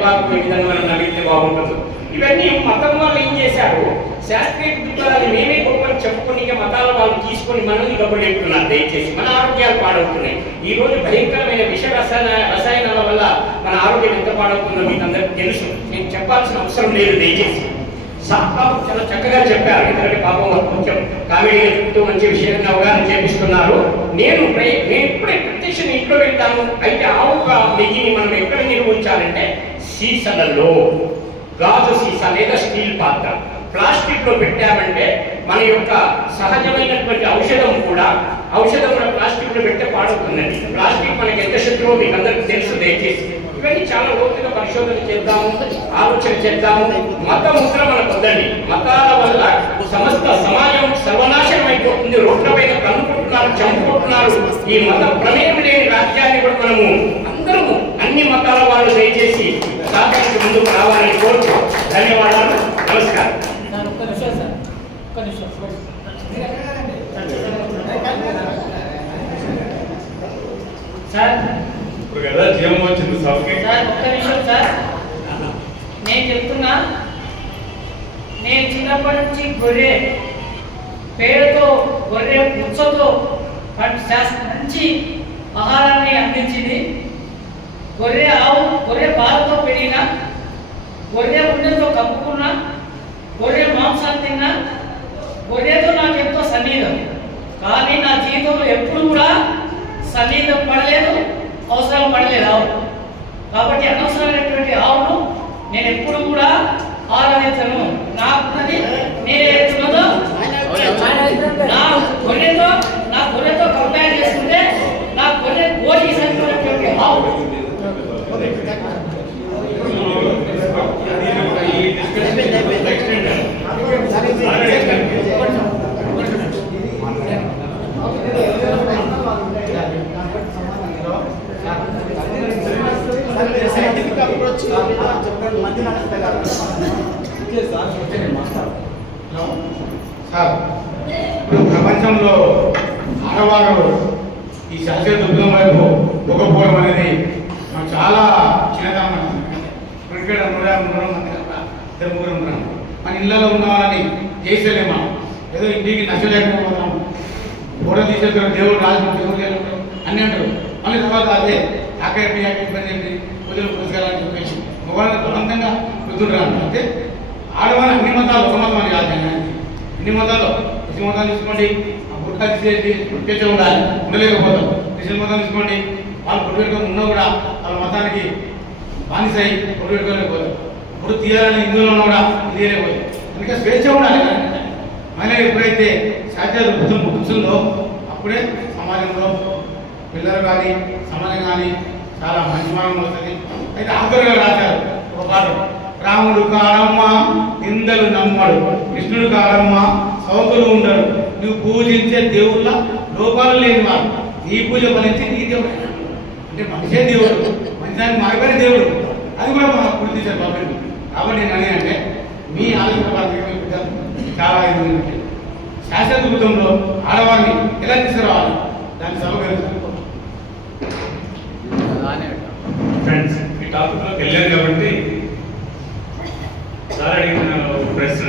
విధంగా మనం నవ్వితే బాగుంటుంది. ఇవన్నీ మతం వాళ్ళు ఏం చేశారు, శాస్త్రీయ దృక్పథాలు మేమే గొప్పని చెప్పుకొని మతాల వాళ్ళు తీసుకొని మనల్ని గొప్పలేపుతున్నారు. దయచేసి మన ఆరోగ్యాలు పాడవుతున్నాయి. ఈ రోజు భయంకరమైన విష రసాయనాల వల్ల మన ఆరోగ్యం ఎంత పాడవుతుందో మీకు అందరికీ తెలుసు. నేను చెప్పాల్సిన అవసరం లేదు. దయచేసి బాబు చాలా చక్కగా చెప్పారు. ఎందుకంటే పాపం కొంచెం కామెడీగా చెప్తూ మంచి విషయాన్ని అవగాహన చేపిస్తున్నారు. నేను ఎప్పుడే ప్రత్యక్షం ఇంట్లో వెళ్తాను. అయితే ఆవు నెయ్యిని మనం ఎక్కడ నిల్వ ఉంచాలంటే సీసాలలో, గాజు సీసా లేదా స్టీల్ పాత్ర, ప్లాస్టిక్ లో పెట్టామంటే మన యొక్క సహజమైనటువంటి ఔషధం కూడా ప్లాస్టిక్ లో పెట్టే పాడవుతుందండి. ప్లాస్టిక్ మనకి ఎంత శత్రువో మీకు అందరికీ తెలుసు. దయచేసి ఇవన్నీ చాలా లోతుగా పరిశోధన చేద్దాము, ఆలోచన చేద్దాము. మత ముద్ర మనకు వద్దండి. మతాల వల్ల సమస్త సమాజం సర్వనాశనం అయిపోతుంది. రోడ్ల పైన కన్నుకుంటున్నారు చంపుతున్నారు చంపుకుంటున్నారు. ఈ మత ప్రమేయం లేని రాజ్యాన్ని కూడా మనము అందరము అన్ని మతాల వాళ్ళు దయచేసి సాధారణ ముందుకు రావాలని కోరుతూ ధన్యవాదాలు. నమస్కారం. సార్ ఇప్పుడు కదా జీవం వచ్చింది సభకి. సార్ ఒక్క నిమిషం సార్, నేను చెప్తున్నా, నేను చిన్నప్పటి నుంచి గొర్రె పేరుతో గొర్రె పుచ్చతో మంచి ఆహారాన్ని అందించింది. గొర్రె ఆవు గొర్రె పాలతో పెరిగిన, గొర్రె ఉండతో కప్పుకున్నా, గొర్రె మాంసాన్ని తిన్నా, గొర్రెతో నాకు ఎంతో సన్నిహితం. కానీ నా జీవితంలో ఎప్పుడు కూడా సన్నిహితం పడలేదు, అవసరం పడలేదు ఆవు. కాబట్టి అనవసరమైనటువంటి ఆవును నేను ఎప్పుడు కూడా ఆరాధించను. నాకున్నది నేను ఏదైతున్నదో నా గొర్రెతో కంపేర్ చేసుకుంటే నా గొర్రె కోటి సంఖ్యటువంటి ఆవు. సైంటిఫిక్ అప్రోచ్ చెప్పండి. మంది సార్, ఇప్పుడు ప్రపంచంలో ఆడవారు ఈ శాస్త్రీయ దుర్గం వైపు పోకపోవడం అనేది మనకు చాలా చిన్నతనం. క్రికెట్ ముగ్గురు ఉన్నాం, మన ఇళ్ళలో ఉన్న వాళ్ళని చేసేలేమా, ఏదో ఇంటికి నచ్చలేకపోతాం, ఫోటో తీసేస్తారు, దేవుడు రాజు దేవుడు అన్నీ అంటారు. మళ్ళీ తర్వాత అదే ఆఖరి ఇబ్బంది ఏంటి, పూజలు పురస్కారాలని చెప్పేసి మొగవాళ్ళని బలవంతంగా వృద్ధుంటారు. అంటే ఆడవాళ్ళు అన్ని మతాలు ఒక మతం అని కాదు. అన్ని మతాలు ముస్లిం మతాలు తీసుకోండి, బుర్కా తీసేసి పుట్టించే ఉండాలి, ఉండలేకపోతాం. క్రిస్టియన్ మతాలు తీసుకోండి, వాళ్ళు పొట్టు పెట్టుకొని ఉన్నా కూడా వాళ్ళ మతానికి బానిసై పొట్టు పెట్టుకోలేకపోతారు. ఇప్పుడు తీయాలని హిందువులు ఉన్నా కూడా తీయలేకపోతాం. అందుకే స్వేచ్ఛ ఉండాలి. మహిళలు ఎప్పుడైతే శాస్త్రీయ బుద్ధుందో అప్పుడే సమాజంలో పిల్లలు కానీ సమాజం కానీ చాలా మంచి మార్గం వస్తుంది. అయితే ఆఖరుగా రాశారు ఒక పాట, రాముడు కాడమ్మ నిందలు నమ్మడు, కృష్ణుడు కాడమ్మ సౌకులు ఉండడు, నువ్వు పూజించే దేవుళ్ళ లోపాలు లేని వాడు, నీ పూజ ఫలించి నీ దేవుడు. అంటే మనిషే దేవుడు, మనిషాన్ని మారిపోయిన దేవుడు. అది కూడా మనం గుర్తించారు బాబు. కాబట్టి నేను అంటే మీ ఆలోచన చాలా ఇది శాస్త్ర దృక్పథంలో ఆడవారిని ఎలా తీసుకురావాలి దాన్ని సౌకర్యం. ఫ్రెండ్స్, ఈ టాపిక్లోకి వెళ్ళారు కాబట్టి సార్ అడిగిన ప్రశ్న,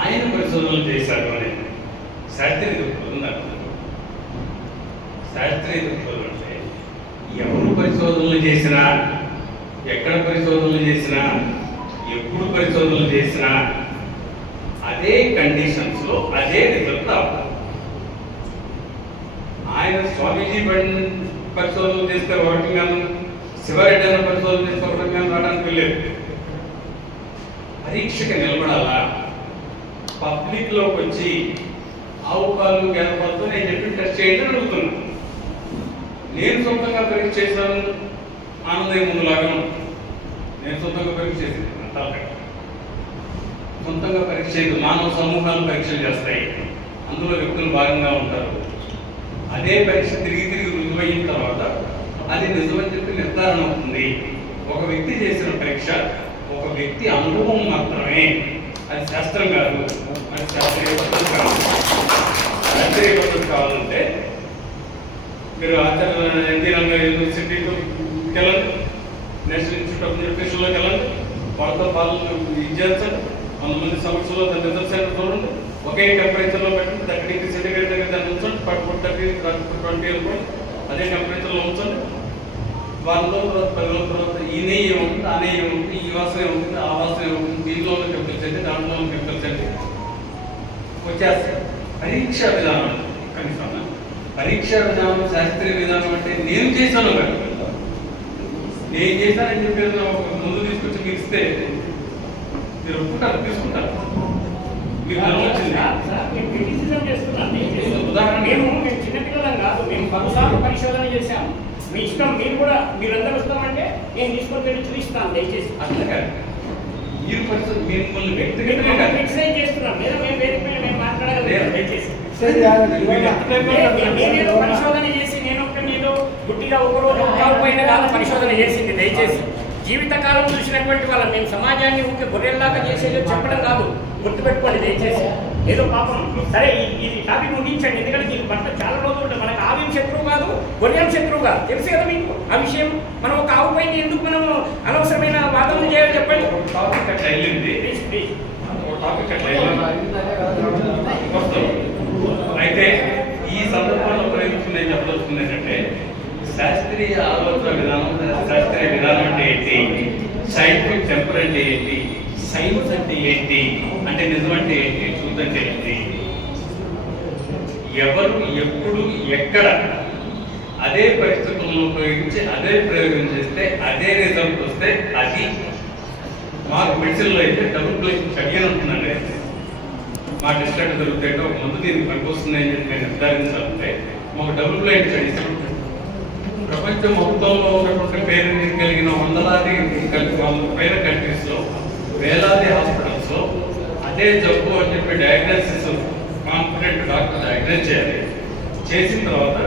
ఆయన పరిశోధనలు చేశారు అని శాస్త్రీయ దృక్పథం. శాస్త్రీయ దృక్పథం అంటే ఎవరు పరిశోధనలు చేసినా, ఎక్కడ పరిశోధనలు చేసినా, ఎప్పుడు పరిశోధనలు చేసినా అదే కండిషన్స్లో అదే రిజల్ట్ రావాలి. ఆయన స్వామీజీ పరిశోధనలు చేస్తే ఒక రకంగాను, శివరెడ్డి అన్న పరిశోధనలు చేస్తే ఒక రకంగా రావడానికి వెళ్ళలేదు. పరీక్షకి నిలబడాలా, పబ్లిక్లోకి వచ్చి ఆవు పాలు గేదె పాలతో నేను చెప్పి టెస్ట్ చేయండి అని అడుగుతున్నాను. నేను సొంతంగా పరీక్ష చేశాను, ఆనందయ్య ముందులాగాను నేను సొంతంగా పరీక్ష చేశాను. అంతా సొంతంగా పరీక్ష చేయదు, మానవ సమూహాలు పరీక్షలు చేస్తాయి, అందులో వ్యక్తులు భాగంగా ఉంటారు. అదే పరీక్ష తిరిగి తిరిగి రుజువైన తర్వాత అది నిజమని చెప్పి నిర్ధారణ అవుతుంది. ఒక వ్యక్తి చేసిన పరీక్ష ఒక వ్యక్తి అనుభవం మాత్రమే, అది శాస్త్రం కాదు. అది శాస్త్రీయ పద్ధతి కావాలి. శాస్త్రీయ పద్ధతి కావాలంటే మీరు ఆచార్య ఎన్టీ రంగారావు యూనివర్సిటీకి వెళ్ళండి, నేషనల్ ఇన్స్టిట్యూట్ ఆఫ్ న్యూట్రిషన్లోకి వెళ్ళండి, వాళ్ళతో పాలన ఇచ్చేయండి. 100 మంది సంవత్సరంలో దాని రిజల్ట్స్ అయితే చూడండి. ఒకే టెంపరేచర్లో పెట్టండి, 30 డిగ్రీ సెంటిగ్రేడ్ దగ్గర దాన్ని ఉంచండి, 20 అనుకోండి, అదే టెంపరేచర్లో ఉంచండి. వారంలో 10 రోజుల తర్వాత ఈ నెయ్యి ఏముంటుంది, ఆ నెయ్యి ఏముంటుంది, ఈ వాసన ఏముంటుంది, ఆ వాసన ఏముంటుంది, దీంట్లో కెమికల్స్ అయితే దాంట్లో కెమికల్స్ అయితే వచ్చేస్తాయి. పరీక్షా విధానం కనీసం పరీక్షా విధానం శాస్త్రీయ విధానం అంటే నేను చేశాను కదా, నేను చేశానని చెప్పి ముందు తీసుకొచ్చి మీకు ఇస్తే మీరు ఒప్పుకుంటారు, తీసుకుంటారు. మీకు ఉదాహరణ మేము చిన్నపిల్లలం కాదు, మేము 10 సార్లు పరిశోధన చేశాము. మీ ఇష్టం, మీరు కూడా మీరందరూ వస్తామంటే నేను తీసుకొని వెళ్ళి చూపిస్తాను. దయచేసి అట్లా కాదు, మీరు మిమ్మల్ని వ్యక్తిగతంగా ఎక్సైజ్ చేస్తున్నాం లేదా మేము వేరే మేము మాట్లాడగలం. దయచేసి నేనేదో పరిశోధన చేసి నేను గుడ్డిగా ఒకరోజు ఒక్కరిపైన కాదు పరిశోధన చేసింది. దయచేసి జీవితకాలం చూసినటువంటి వాళ్ళని మేము సమాజాన్ని ఊరికే గొర్రెల్లాగా చేసేది చెప్పడం కాదు, గుర్తుపెట్టుకోండి దయచేసి. ఏదో పాపం సరే ఈ టాపిక్ ముగించండి, ఎందుకంటే దీని పట్ల చాలా రోజులు ఉంటుంది. మనకు ఆవిం శత్రువు కాదు, గొర్రెం శత్రువు కాదు, తెలుసు కదా మీకు ఆ విషయం. మనం ఒక ఆవు పైన ఎందుకు మనం అనవసరమైన వాదనలు చేయాలి చెప్పండి. అయితే ఈ సందర్భంలో ప్రయోగించుకునే చెప్పదలుచుకుంది ఏంటంటే శాస్త్రీయ ఆలోచన విధానం, శాస్త్రీయ విధానం అంటే ఏంటి, సైంటిఫిక్ టెంపర్ అంటే ఏంటి, సైన్స్ అంటే ఏంటి, అంటే నిజం అంటే ఏంటి, ట్రూత్ అంటే ఏంటి, ఎవరు ఎప్పుడు ఎక్కడ అదే పరిస్థితులను ఉపయోగించి అదే ప్రయోగం చేస్తే అదే రిజల్ట్ వస్తే అది మాకు మెడిసిన్లో అయితే డబుల్ బ్లైండ్ స్టడీ అని ఉంటుందండి. మా డిస్ట్రిక్ట్ దొరికితే ఒక మందు దీనికి పనికొస్తుంది అని చెప్పి నిర్ధారించాలంటే మాకు డబుల్ బ్లైండ్ స్టడీస్ ఉంటుంది. ప్రపంచం మొత్తంలో ఉన్నటువంటి పేరు కలిగిన వందలాది పైన కంట్రీస్లో వేలాది హాస్పిటల్స్లో అదే జబ్బు అని చెప్పి డయాగ్నోసిస్ కాన్ఫిడెంట్ డాక్టర్ డయాగ్నోస్ చేయాలి. చేసిన తర్వాత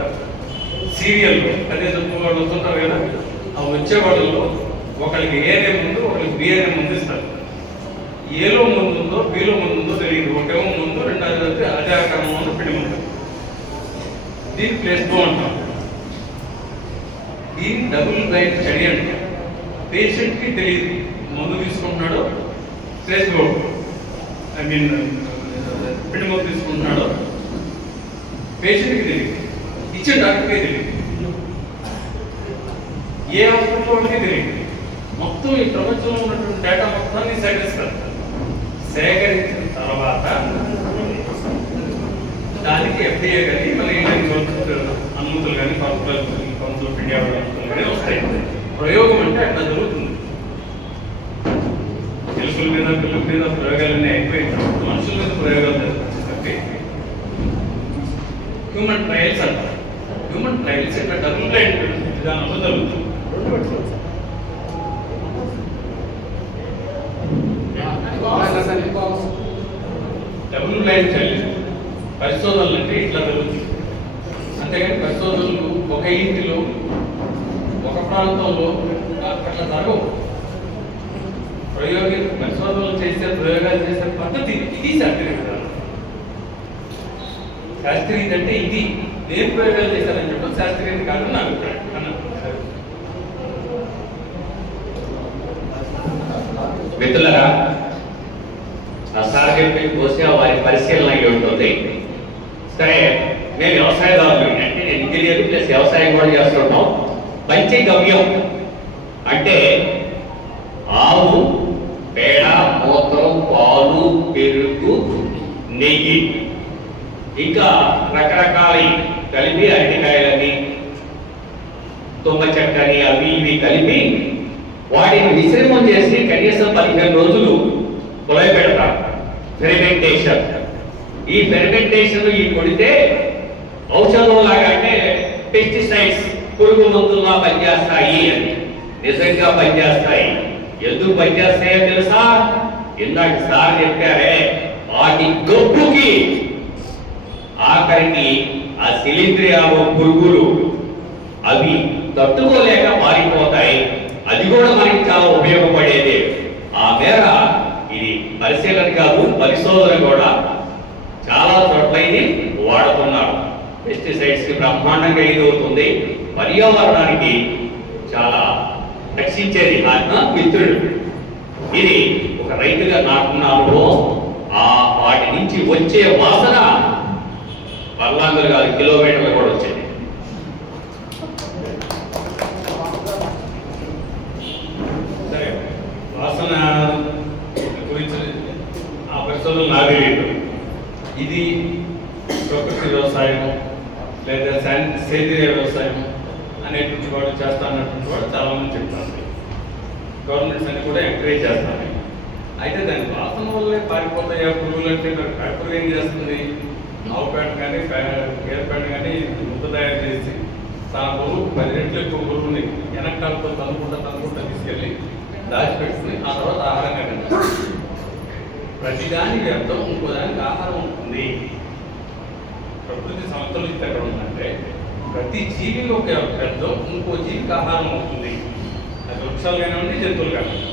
సీరియల్లో అదే జబ్బు వాళ్ళు వస్తుంటారు కదా, ఆ వచ్చే వాళ్ళలో ఒకరికి ఏనే ముందు ఒకరికి బిఏనే ముందు ఇస్తారు. ఏలో ముందు ఉందో బిలో ముందు ఉందో తెలియదు, ఒకటేమో ముందు రెండోది అదే క్రమంలో పిండి ముందు. దీన్ని ప్లేస్బో అంటాం. దీన్ని డబుల్ బ్లైండ్ స్టడీ అంటే పేషెంట్కి తెలియదు మందు తీసుకుంటున్నాడో ప్లేస్బో పిండి మందు తీసుకుంటున్నాడో పేషెంట్కి తెలియదు, ఇచ్చే డాక్టర్కి తెలియదు, ఏ హాస్పిటల్ వాళ్ళకి తెలియదు. మొత్తం ఈ ప్రపంచంలో ఉన్నటువంటి డేటా మొత్తాన్ని సేకరిస్తారు. సేకరించిన తర్వాత దానికి FDA కానీ మన ఇండియన్ గవర్నమెంట్ అనుమతులు కానీ కౌన్సిల్ ఆఫ్ ఇండియా అనుమతులు కానీ వస్తాయి. ప్రయోగం అంటే అట్లా జరుగుతుంది. ఎలుకల మీద పిల్లల మీద ప్రయోగాలన్నీ అయిపోయిన మనుషుల మీద ప్రయోగాలు జరుగుతుంది. హ్యూమన్ ట్రయల్స్ అంటారు. హ్యూమన్ ట్రయల్స్ ఇట్లా డబుల్ బ్లైండ్ విధానంలో జరుగుతుంది. డబుల్ బ్లైండ్ స్టడీ పరిశోధనలు అంటే ఇట్లా జరుగుతుంది. అంతేగాని పరిశోధనలు ఒక ఇంటిలో ఒక ప్రాంతంలో అట్లా జరగవు. పరిశోధనలు చేసే ప్రయోగాలు చేసే పద్ధతి ఇది శాస్త్రీయ విధానం. శాస్త్రీయత అంటే ఇది. నేను ప్రయోగాలు చేశానని చెప్పడం శాస్త్రీయత కాదని నా అభిప్రాయం అన్న. మిత్రులరా, సార్ చెప్పి బహుశా వారి పరిశీలన అయి ఉంటుంది. సరే, మేము వ్యవసాయదారులు అంటే నేను ఇంజనీర్ ప్లస్ వ్యవసాయం కూడా చేస్తుంటాం. మంచి గమ్యం అంటే ఆవు పేడ, మూత్రం, పాలు, పెరుగు, నెయ్యి, ఇంకా రకరకాల కలిపి అరటికాయలని, తుమ్మ చెక్కని అవి ఇవి కలిపి వాటిని మిశ్రమం చేసి కనీసం 15 రోజులు పొలవి పెడతాం. ఫెర్మెంటేషన్. ఈ ఫెర్మెంటేషన్ ఈ కొడితే ఔషధం లాగానే పెస్టిసైడ్స్ పురుగు మందుల్లా పనిచేస్తాయి అని. నిజంగా పనిచేస్తాయి. ఎందుకు పనిచేస్తాయో తెలుసా? ఇందాక సార్ చెప్పారే, వాటి గొప్పకి ఆఖరికి ఆ శిలీంధ్రియాలు పురుగులు అవి తట్టుకోలేక మారిపోతాయి. అది కూడా మనకి చాలా ఉపయోగపడేది. ఆ మేర ఇది పరిశీలన కాదు, పరిశోధన కూడా చాలా చోట్ల ఇది వాడుతున్నారు. పెస్టిసైడ్స్ కి బ్రహ్మాండంగా ఇది అవుతుంది. పర్యావరణానికి చాలా రక్షించేది మిత్రుడు. ఇది ఒక రైతుగా నాకున్న అనుభవం. వాటి నుంచి వచ్చే వాసన పర్లాంగులు కాదు, కిలోమీటర్లు కూడా వచ్చేది. వాసన గురించి ఆ పరిశోధనలు నాది లేదు. ఇది ప్రకృతి వ్యవసాయం లేదా సేంద్రియ వ్యవసాయం అనేటువంటి వాడు చేస్తానటువంటి వాడు చాలా మంది చెప్తారు. గవర్నమెంట్స్ అన్ని కూడా ఎంకరేజ్ చేస్తాను. అయితే దాని వాసన వల్లే పారిపోతాయి ఆ పురుగులు అంటే పురుగు ఏం చేస్తుంది? ఆవు పేడ కానీ గేదె పేడ కానీ ముద్ద తయారు చేసి తన పురుగు 10 రెట్లు ఎక్కువ పురుగుని వెనకాలతో తనుకుంటా తీసుకెళ్ళి దాచిపెట్టుకుని ఆ తర్వాత ఆహారంగా తింటారు. ప్రతిదానికి వ్యర్థం, ఇంకోదానికి ఆహారం ఉంటుంది. ప్రకృతి సమతుల్యత ఎక్కడ ఉందంటే ప్రతి జీవి ఒక వ్యర్థం ఇంకో జీవికి ఆహారం అవుతుంది. అది వృక్షాలు కానివ్వండి, జంతువులు కానివ్వండి.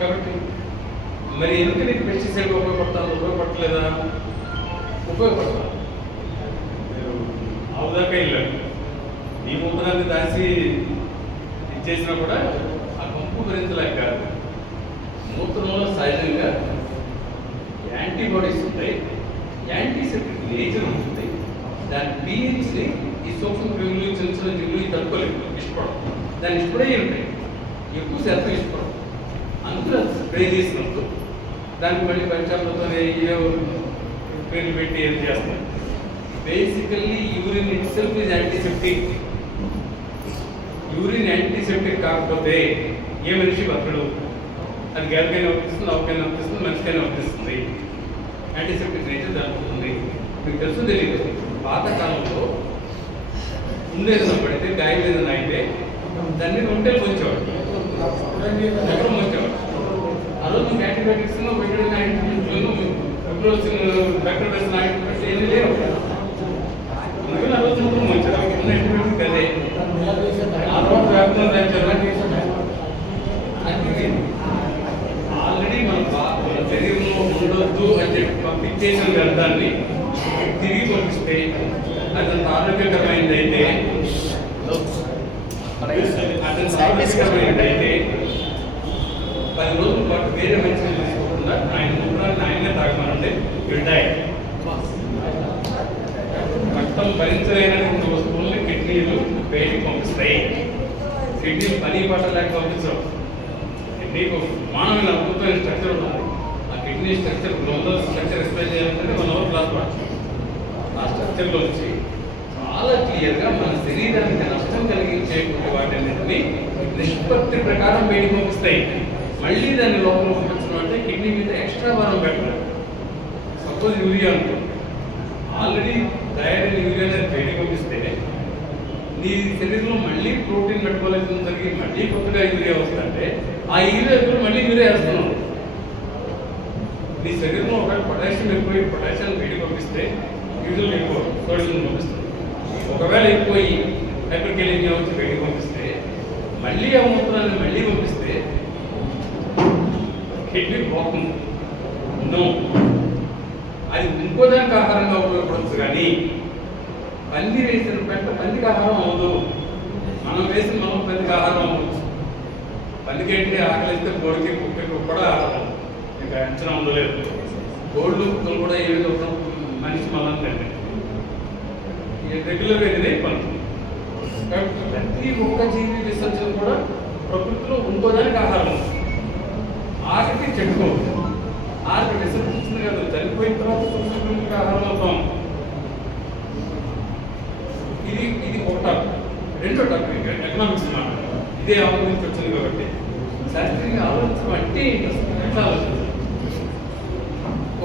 కాబట్టి మరి ఎందుకు నీకు పెస్టిసైడ్ ఉపయోగపడలేదా? ఉపయోగపడతాను. మీరు ఆవుదాకా వెళ్ళారు, ఈ మూత్రాన్ని దాచి ఇచ్చేసినా కూడా ఆ కంపు భరించలేక కాదు. మూత్రంలో సహజంగా యాంటీబాడీస్ ఉంటాయి, యాంటీసెప్టిక్ నేచర్ ఉంటుంది. దాని పీహెచ్ని ఈ సూక్ష్మ క్రిములు, చిన్న చిన్న క్రిములు తట్టుకోలేదు, ఇష్టపడవు. దాన్ని ఇష్టపడే ఉంటాయి, ఎక్కువ శాతం ఇష్టపడవు. అందులో స్ప్రే చేసినప్పుడు దానికి మళ్ళీ పంచామృతం పేర్లు పెట్టి ఏం చేస్తాం. Basically urine it self is antiseptic. Urine antiseptic కాకపోతే ఏ మనిషి బతకడు. అది గేదకైనా వర్తిస్తుంది, ఆవుకైనా వర్తిస్తుంది, మనిషికైనా వర్తిస్తుంది. యాంటీసెప్టిక్ నేచర్ జరుగుతుంది. మీకు తెలుసు తెలియదు, పాతకాలంలో ఉండేది పడితే గాయం ఏదైనా అయితే దాన్ని ఒంటెలు పొంచేవాడు, ఎక్కడ ముంచేవాడు. ఆ రోజు యాంటీబయాటిక్స్ డాక్టర్ వేసిన యాంటీబయాటిక్స్ ఏమీ లేవు. అందుకని ఆ రోజు ముందు ముంచారు. యాంటీబయాటిక్ అదే ఆ రోజు వ్యాప్తం ఆల్రెడీ మన శరీరంలో ఉండొద్దు అని చెప్పి పంపించేసిన వ్యర్థాన్ని తిరిగి పంపిస్తే అదంత ఆరోగ్యకరమైనది అయితే ఆరోగ్యకరమైనదైతే 10 రోజుల పాటు వేరే మంచి తీసుకోకుండా ఆయన మూత్రాన్ని ఆయనే తాగమనంటే వింటాయి. రక్తం భరించలేనటువంటి వస్తువుల్ని కిడ్నీలు బయటికి పంపిస్తాయి. కిడ్నీలు పని పాట లేక పంపించవు. కిడ్నీకి మానవుల అద్భుతమైన స్ట్రక్చర్ ఉంటుంది. ఆ kidney structure global structure explain చేయాలంటే 1 అవర్ క్లాస్ పడుతుంది. ఆ స్ట్రక్చర్లో వచ్చి చాలా క్లియర్గా మన శరీరానికి నష్టం కలిగించేటువంటి వాటిని నిష్పత్తి ప్రకారం బయటికి పంపిస్తాయి. మళ్ళీ దాన్ని లోపల పంపించడం అంటే కిడ్నీ మీద ఎక్స్ట్రా భారం పెట్టడం. సపోజ్ యూరియా అనుకోండి, ఆల్రెడీ తయారైన యూరియా బయటికి పంపిస్తే నీ శరీరంలో మళ్ళీ ప్రోటీన్ మెటబాలిజం జరిగి మళ్ళీ కొత్తగా యూరియా వస్తుంటే ఆ యూరియా మళ్ళీ యూరియా వేస్తున్నాం. నీ శరీరంలో ఒకవేళ పొటాషియం ఎక్కువ పొటాషియం బయటికి పంపిస్తే యూజువల్ ఎక్కువ సోడియం పంపిస్తుంది. ఒకవేళ ఎక్కువయి హైపర్కెలీమియా వచ్చి బయటికి పంపిస్తే మళ్ళీ ఆ మూత్రాన్ని మళ్ళీ పంపిస్తే కిడ్నీ పోతుంది. అది ఇంకో దానికి ఆహారంగా ఉపయోగపడవచ్చు. కానీ పంది వేసిన పెట్ట పందికి ఆహారం అవ్వదు. మనం వేసిన మనం పందికి ఆహారం అవ్వచ్చు. పందికి ఏంటి ఆకలిస్తే కోడికి కుక్కకి కూడా ఆహారం. ఇంకా అంచనా ఉండలేదు. కోళ్ళు కుక్కలు కూడా ఏ విధంగా మనిషి మనం తింటే రెగ్యులర్గా ఇది పనులు. కాబట్టి ప్రతి ఒక్క జీవి విసర్జన కూడా ప్రకృతిలో ఇంకోదానికి ఆహారం ఉంది. ఆఖరికి చెట్టుకోవచ్చు. ఆఖరి విసర్జించింది కదా, చనిపోయిన తర్వాత సూక్ష్మక్రిములకు ఆహారం అవుతాం. ఇది ఒక టాపిక్. రెండో టాపిక్ ఎకనామిక్స్ మాట. ఇదే ఆలోచించి వచ్చింది కాబట్టి శాస్త్రీయంగా ఆలోచించడం అంటే ఎట్లా ఆలోచించాలి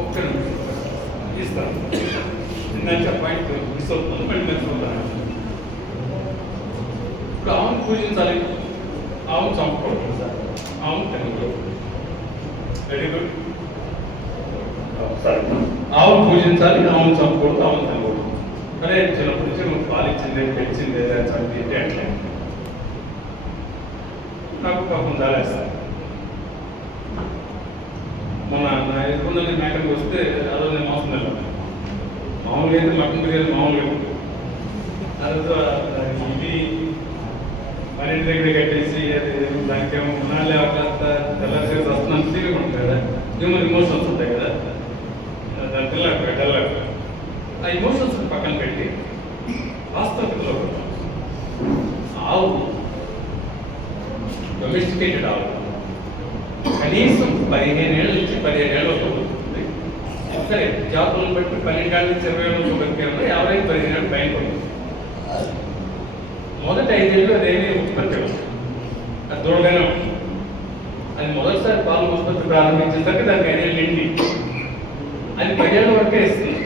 ఒక్క ఇస్తాను. ఇందాక పాయింట్ మిస్ అవుతుంది, మళ్ళీ మెచ్చుకుంటాను. ఇప్పుడు ఆవును పూజించాలి, ఆవును చంపుకోవడం, ఆవును తినకూడదు. Very good. ఆవును పూజించాలి, ఆవును చంపుకూడదు, ఆవును తినకూడదు. అదే చిన్నప్పటి నుంచి నువ్వు పాలిచ్చిందే పెంచిందే చంపి అట్లే నాకు పాపం దాలేస్తాను. మొన్న నా ఎదుగుందని మేకకి వస్తే అదో నేను మోసం వెళ్ళాను. మామూలుగా అయితే మటన్ బిర్యానీ మామూలుగా ఉంటుంది. తర్వాత ఇది పన్నెండు దగ్గర కట్టేసి దానికి ఏమో ఉన్నాలే తెల్లారి వస్తున్నాను సీరియల్ ఉంటుంది కదా, హ్యూమన్ ఇమోషన్స్ ఉంటాయి కదా, దాని పిల్లలు ఆ ఇమోషన్స్ పక్కన పెట్టి వాస్తవికతలో ఆవు డొమెస్టికేటెడ్ ఆవు కనీసం 15 ఏళ్ళ నుంచి 17 ఏళ్ళ ఉంటుంది. సరే జాతులను బట్టి 12 ఏళ్ళ నుంచి 20 ఏళ్ళ బతికేమన్నా 50-15 ఏళ్ళు పైన పడుతుంది. మొదటి 5 ఏళ్ళు అదేమీ ఉత్పత్తి అవుతుంది, అది దూడగానే ఉంటుంది. అది మొదటిసారి పాలు ఉత్పత్తి ప్రారంభించేసరికి దానికి 5 ఏళ్ళు నిండి అది 10 ఏళ్ళ వరకే ఇస్తుంది.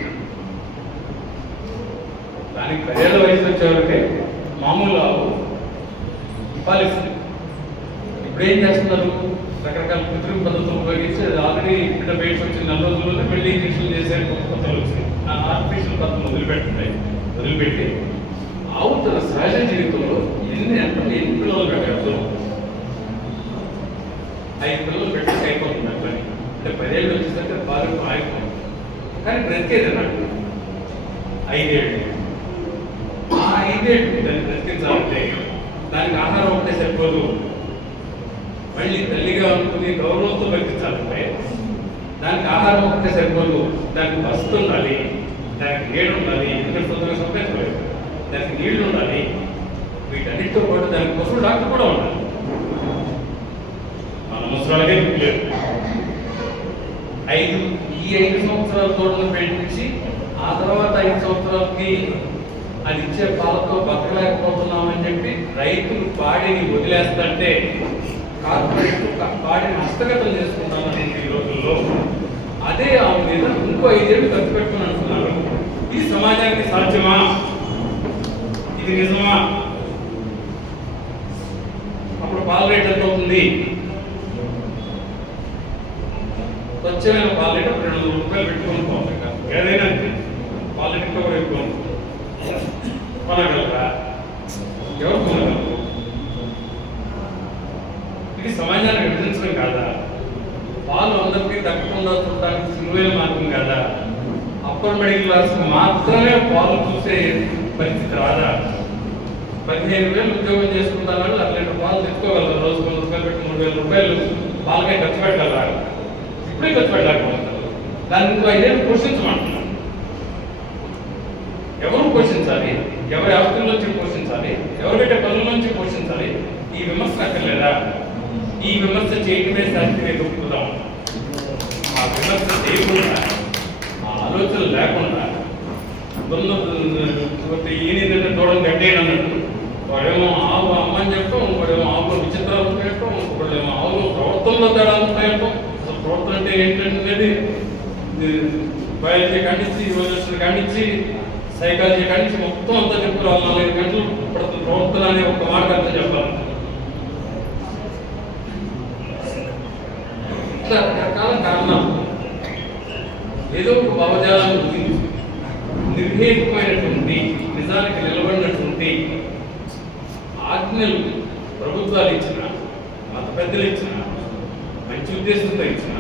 దానికి 10 ఏళ్ళ వయసు వచ్చేవరకే మామూలు ఆవు పాలిస్తుంది. ఇప్పుడు ఏం చేస్తున్నారు, రకరకాల కృత్రిమ పద్ధతులు ఉపయోగించి అది ఆల్రెడీ పార్టీ బిడ్డ బయటకు వచ్చిన 4 రోజుల్లోనే మళ్ళీ ఇంజక్షన్ చేసే కొత్తలు వచ్చినాయి. ఆ ఆర్టిఫిషియల్ పద్ధతిని వదిలిపెట్టి ఆవు తన సహజ జీవితంలో ఎన్ని పిల్లలు పెట్టారు? 5 పిల్లలు పెట్టి అయిపోతుంది అట్లని. అంటే 10 ఏళ్ళు వచ్చేసరికి పాలు ఆగిపోతుంది. కానీ బ్రతికేది నాకు 5 ఏళ్ళు. ఆ 5 ఏళ్ళు దాన్ని బ్రతికించాలంటే దానికి ఆహారం ఒకటే సరిపోదు. మళ్ళీ తల్లిగా అనుకుని గౌరవంతో బ్రతికించాలంటే దానికి ఆహారం ఒకటే సరిపోదు. దానికి వసతి ఉండాలి, దానికి నీళ్ళు ఉండాలి, ఎందుకంటే సొంతంగా సంపెట్టలేదు, దానికి నీళ్లు ఉండాలి. వీటన్నిటితో పాటు దానికి పశువు డాక్టర్ కూడా ఉండాలి. మన ముసలాగే లేదు. ఈ 5 సంవత్సరాల తోటను పెంచి ఆ తర్వాత 5 సంవత్సరాలకి అది ఇచ్చే పాలతో బతకలేకపోతున్నామని చెప్పి రైతులు పాడిని వదిలేస్తుంటే కార్పొరేట్లు పాడిని హస్తగతం చేసుకుంటామని ఈ రోజుల్లో అదే ఆమె మీద ఇంకో 5 ఏళ్ళు ఖర్చు పెట్టుకుని అంటున్నారు. ఇది సమాజానికి సాధ్యమా? ఇది నిజమా? అప్పుడు పాల రేట్ ఎంత అవుతుంది? స్వచ్ఛమైన పాల రేట్ 200 రూపాయలు పెట్టుకొని పోవాలి. ఏదైనా పాల రేట్ కూడా పెట్టుకోండి. కొనగలరా? ఎవరు కొనగలరు? ఇది సమాజాన్ని విభజించడం కాదా? పాలు అందరికీ తగ్గకుండా చూడటానికి సులువైన మార్గం కాదా? అప్పర్ మిడిల్ క్లాస్ మాత్రమే పాలు చూసే పరిస్థితి రాదా? 15,000 ఉద్యోగం చేసుకుంటారు, 2 లీటర్ పాలు తెచ్చుకోగలరు. రోజు 100 రూపాయలు పెట్టి 3,000 రూపాయలు పాలకాయ ఖర్చు పెట్టగలరా? ఇప్పుడే ఖర్చు పెట్టలేకపోతారు. దాన్ని ఇంకో 5 ఏళ్ళు పోషించమంటున్నారు. ఎవరు పోషించాలి? ఎవరి ఆస్తుల నుంచి పోషించాలి? ఎవరు పెట్టే పనుల నుంచి పోషించాలి? ఈ విమర్శ అక్కర్లేదా? ఈ విమర్శ చేయడమే శాస్త్రీయ దొరుకుతుందాం. ఆ విమర్శ చేయకుండా, ఆ ఆలోచన లేకుండా ఈయన దూడం గట్టేయడం అన్నట్టు వాడేమో ఆవు అమ్మని చెప్పడం, వాడేమో ఆవులో విచిత్రాలు పెట్టడం, వాడేమో ఆవులో ప్రవర్తనలో తేడాలు ఉంటాయటం. అసలు ప్రవర్తన అంటే ఏంటంటే బయాలజీ కానించి, యువజన కానించి, సైకాలజీ కానించి మొత్తం అంతా చెప్పారు. 4-5 గంటలు పడుతుంది ప్రవర్తన అనే ఒక మాట అంతా చెప్పాలి. ఇట్లా రకరకాల కారణాలు ఏదో ఒక భావజాలను గురించి నిర్హేతుకమైనటువంటి నిజానికి నిలబడినటువంటి ఆజ్ఞలు ప్రభుత్వాలు ఇచ్చిన, మత పెద్దలు ఇచ్చిన, మంచి ఉద్దేశంతో ఇచ్చిన,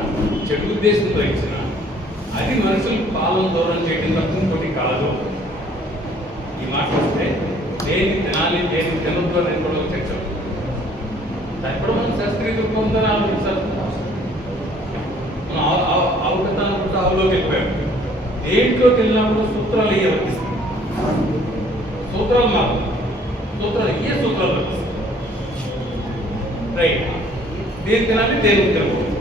చెడు ఉద్దేశంతో ఇచ్చిన, అది మనుషులు పాలన దూరం చేయడం తప్ప ఇంకోటి కాదు. ఈ మాట వస్తే దేని తినాలి, దేని తినొద్దు అనేది కూడా చర్చ. దాన్ని కూడా మనం శాస్త్రీయ దృక్పథంతో ఆలోచించాలి. మనం అవగతాన్ని కూడా ఆవులోకి వెళ్ళిపోయాం. దేంట్లోకి వెళ్ళినప్పుడు సూత్రాలు ఇయ్య వర్తిస్తాయి. సూత్రాలు మాకు సూత్రాలు వర్తిస్తాయి. రైట్. దేని తినాలి, దేని తినకూడదు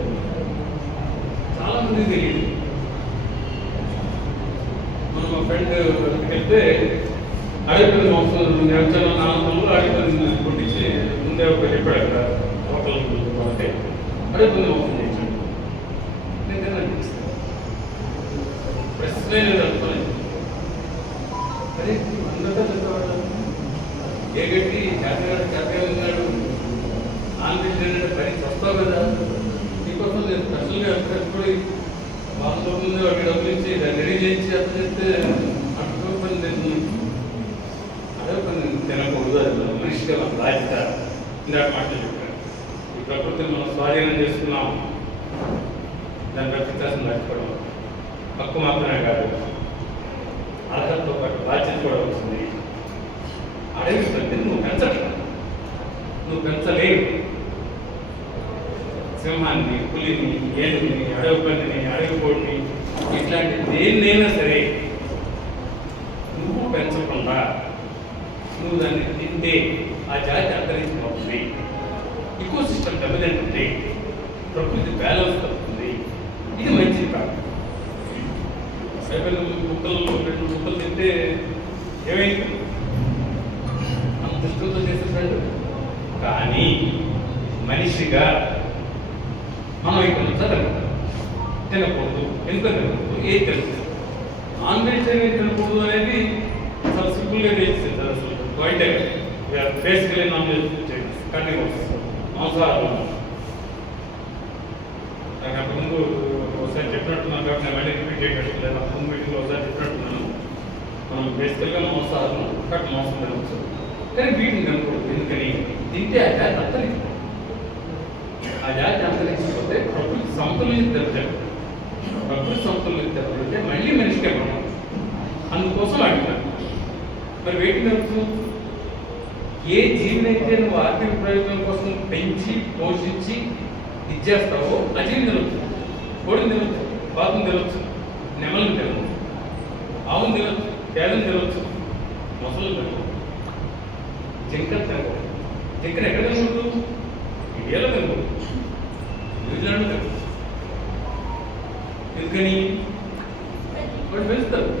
చాలా మంది తెలియదు. మనం మా ఫ్రెండ్ వెళ్తే అడిగిపోయింది మాంసం నిరంజన నాలుగు అడిగిపోయింది కొట్టించి ముందే ఒక చెప్పాడు అక్కడ హోటల్ వాళ్ళకి అడిగిపోయింది మాంసం చేయించాడు. నేను తిన్నాను. ప్రశ్నే లేదు అనుకోలేదు. అదే అందరితో చెప్పేవాడు ఏ గట్టి హ్యాపీగా ఉన్నాడు. నాన్ వెజ్ ఏంటంటే పని వస్తావు కదా, నీకోసం నేను స్పెషల్గా ఎప్పుడు వాళ్ళతో ముందు వాటి డబ్బులు ఇచ్చి దాన్ని రెడీ చేయించి అర్థం చేస్తే అటు పని తింటున్నాను. అదే పని తినకూడదు. అది మనిషిగా మన బాధ్యత. ఇందాక మాటలు చెప్పాను. ఈ ప్రకృతిని మనం స్వాధీనం చేసుకున్నాం. దాన్ని బ్రతికాల్సిన రాకపోవడం హక్కు మాత్రమే కాదు, అర్హతతో పాటు బాధ్యత కూడా వస్తుంది. అడవి ప్రతి నువ్వు పెంచలేవు. సింహాన్ని, పులిని, ఏనుగుని, అడవి పందిని, అడవి కోడిని ఇట్లాంటి దేన్నైనా సరే నువ్వు పెంచకుండా నువ్వు దాన్ని తింటే ఆ జాతి అంతరించిపోతుంది. ఈకో సిస్టమ్ దెబ్బతింటుంది. ప్రకృతి బ్యాలెన్స్ తప్పుతుంది. ఇది మంచిది కాదు. ముక్కలు 2 ముక్కలు తింటే ఏమైంది? అంత దృష్టితో చేసేసాడు. కానీ మనిషిగా మనం ఇక్కడ తినకూడదు. ఎందుకు తినకూడదు? ఏది తినకూడదు? నాన్ వెజిటేరియన్ తినకూడదు అనేది చాలా సింపుల్గా చేసేది. అసలు పాయింటే బేసికలీ నాన్ వెజిటేరియన్స్ కంటిన్యూస్ మాంసాహారం. నాకు అంతకుముందు రిలేటెడ్ లేదా ముందు మీటింగ్లో ఒకసారి చెప్పినట్టున్నాను. మనం బేసికల్గా మాంసాహారం కట్ మాంసం తినవచ్చు, కానీ వీటిని తినకూడదు. ఎందుకని తింటే ఆ జాతి అంతరించిపోతుంది. ఆ జాతి అంతరించిపోతే ప్రకృతి సమతుల్యత దెబ్బతింటుంది. ప్రకృతి సమతుల్యత దెబ్బతింటే మళ్ళీ మనిషికే మనం అందుకోసం అడుగుతాను. మరి వేటి తినవచ్చు? ఏ జీవినైతే నువ్వు ఆర్థిక ప్రయోజనం కోసం పెంచి పోషించి ఇచ్చేస్తావో ఆ జీవి తినవచ్చు. కోడిని తినవచ్చు, బాతుని తినవచ్చు, నెమలను తినవచ్చు, ఆవును తినవచ్చు, పేదను తినవచ్చు, మొసలు తినవచ్చు, జింకలు తినకూడదు. జింకను ఎక్కడ తినకూడదు? ఇండియాలో తినకూడదు, న్యూజిలాండ్ తినకూడదు. ఎందుకని? వాడు పెంచుతారు.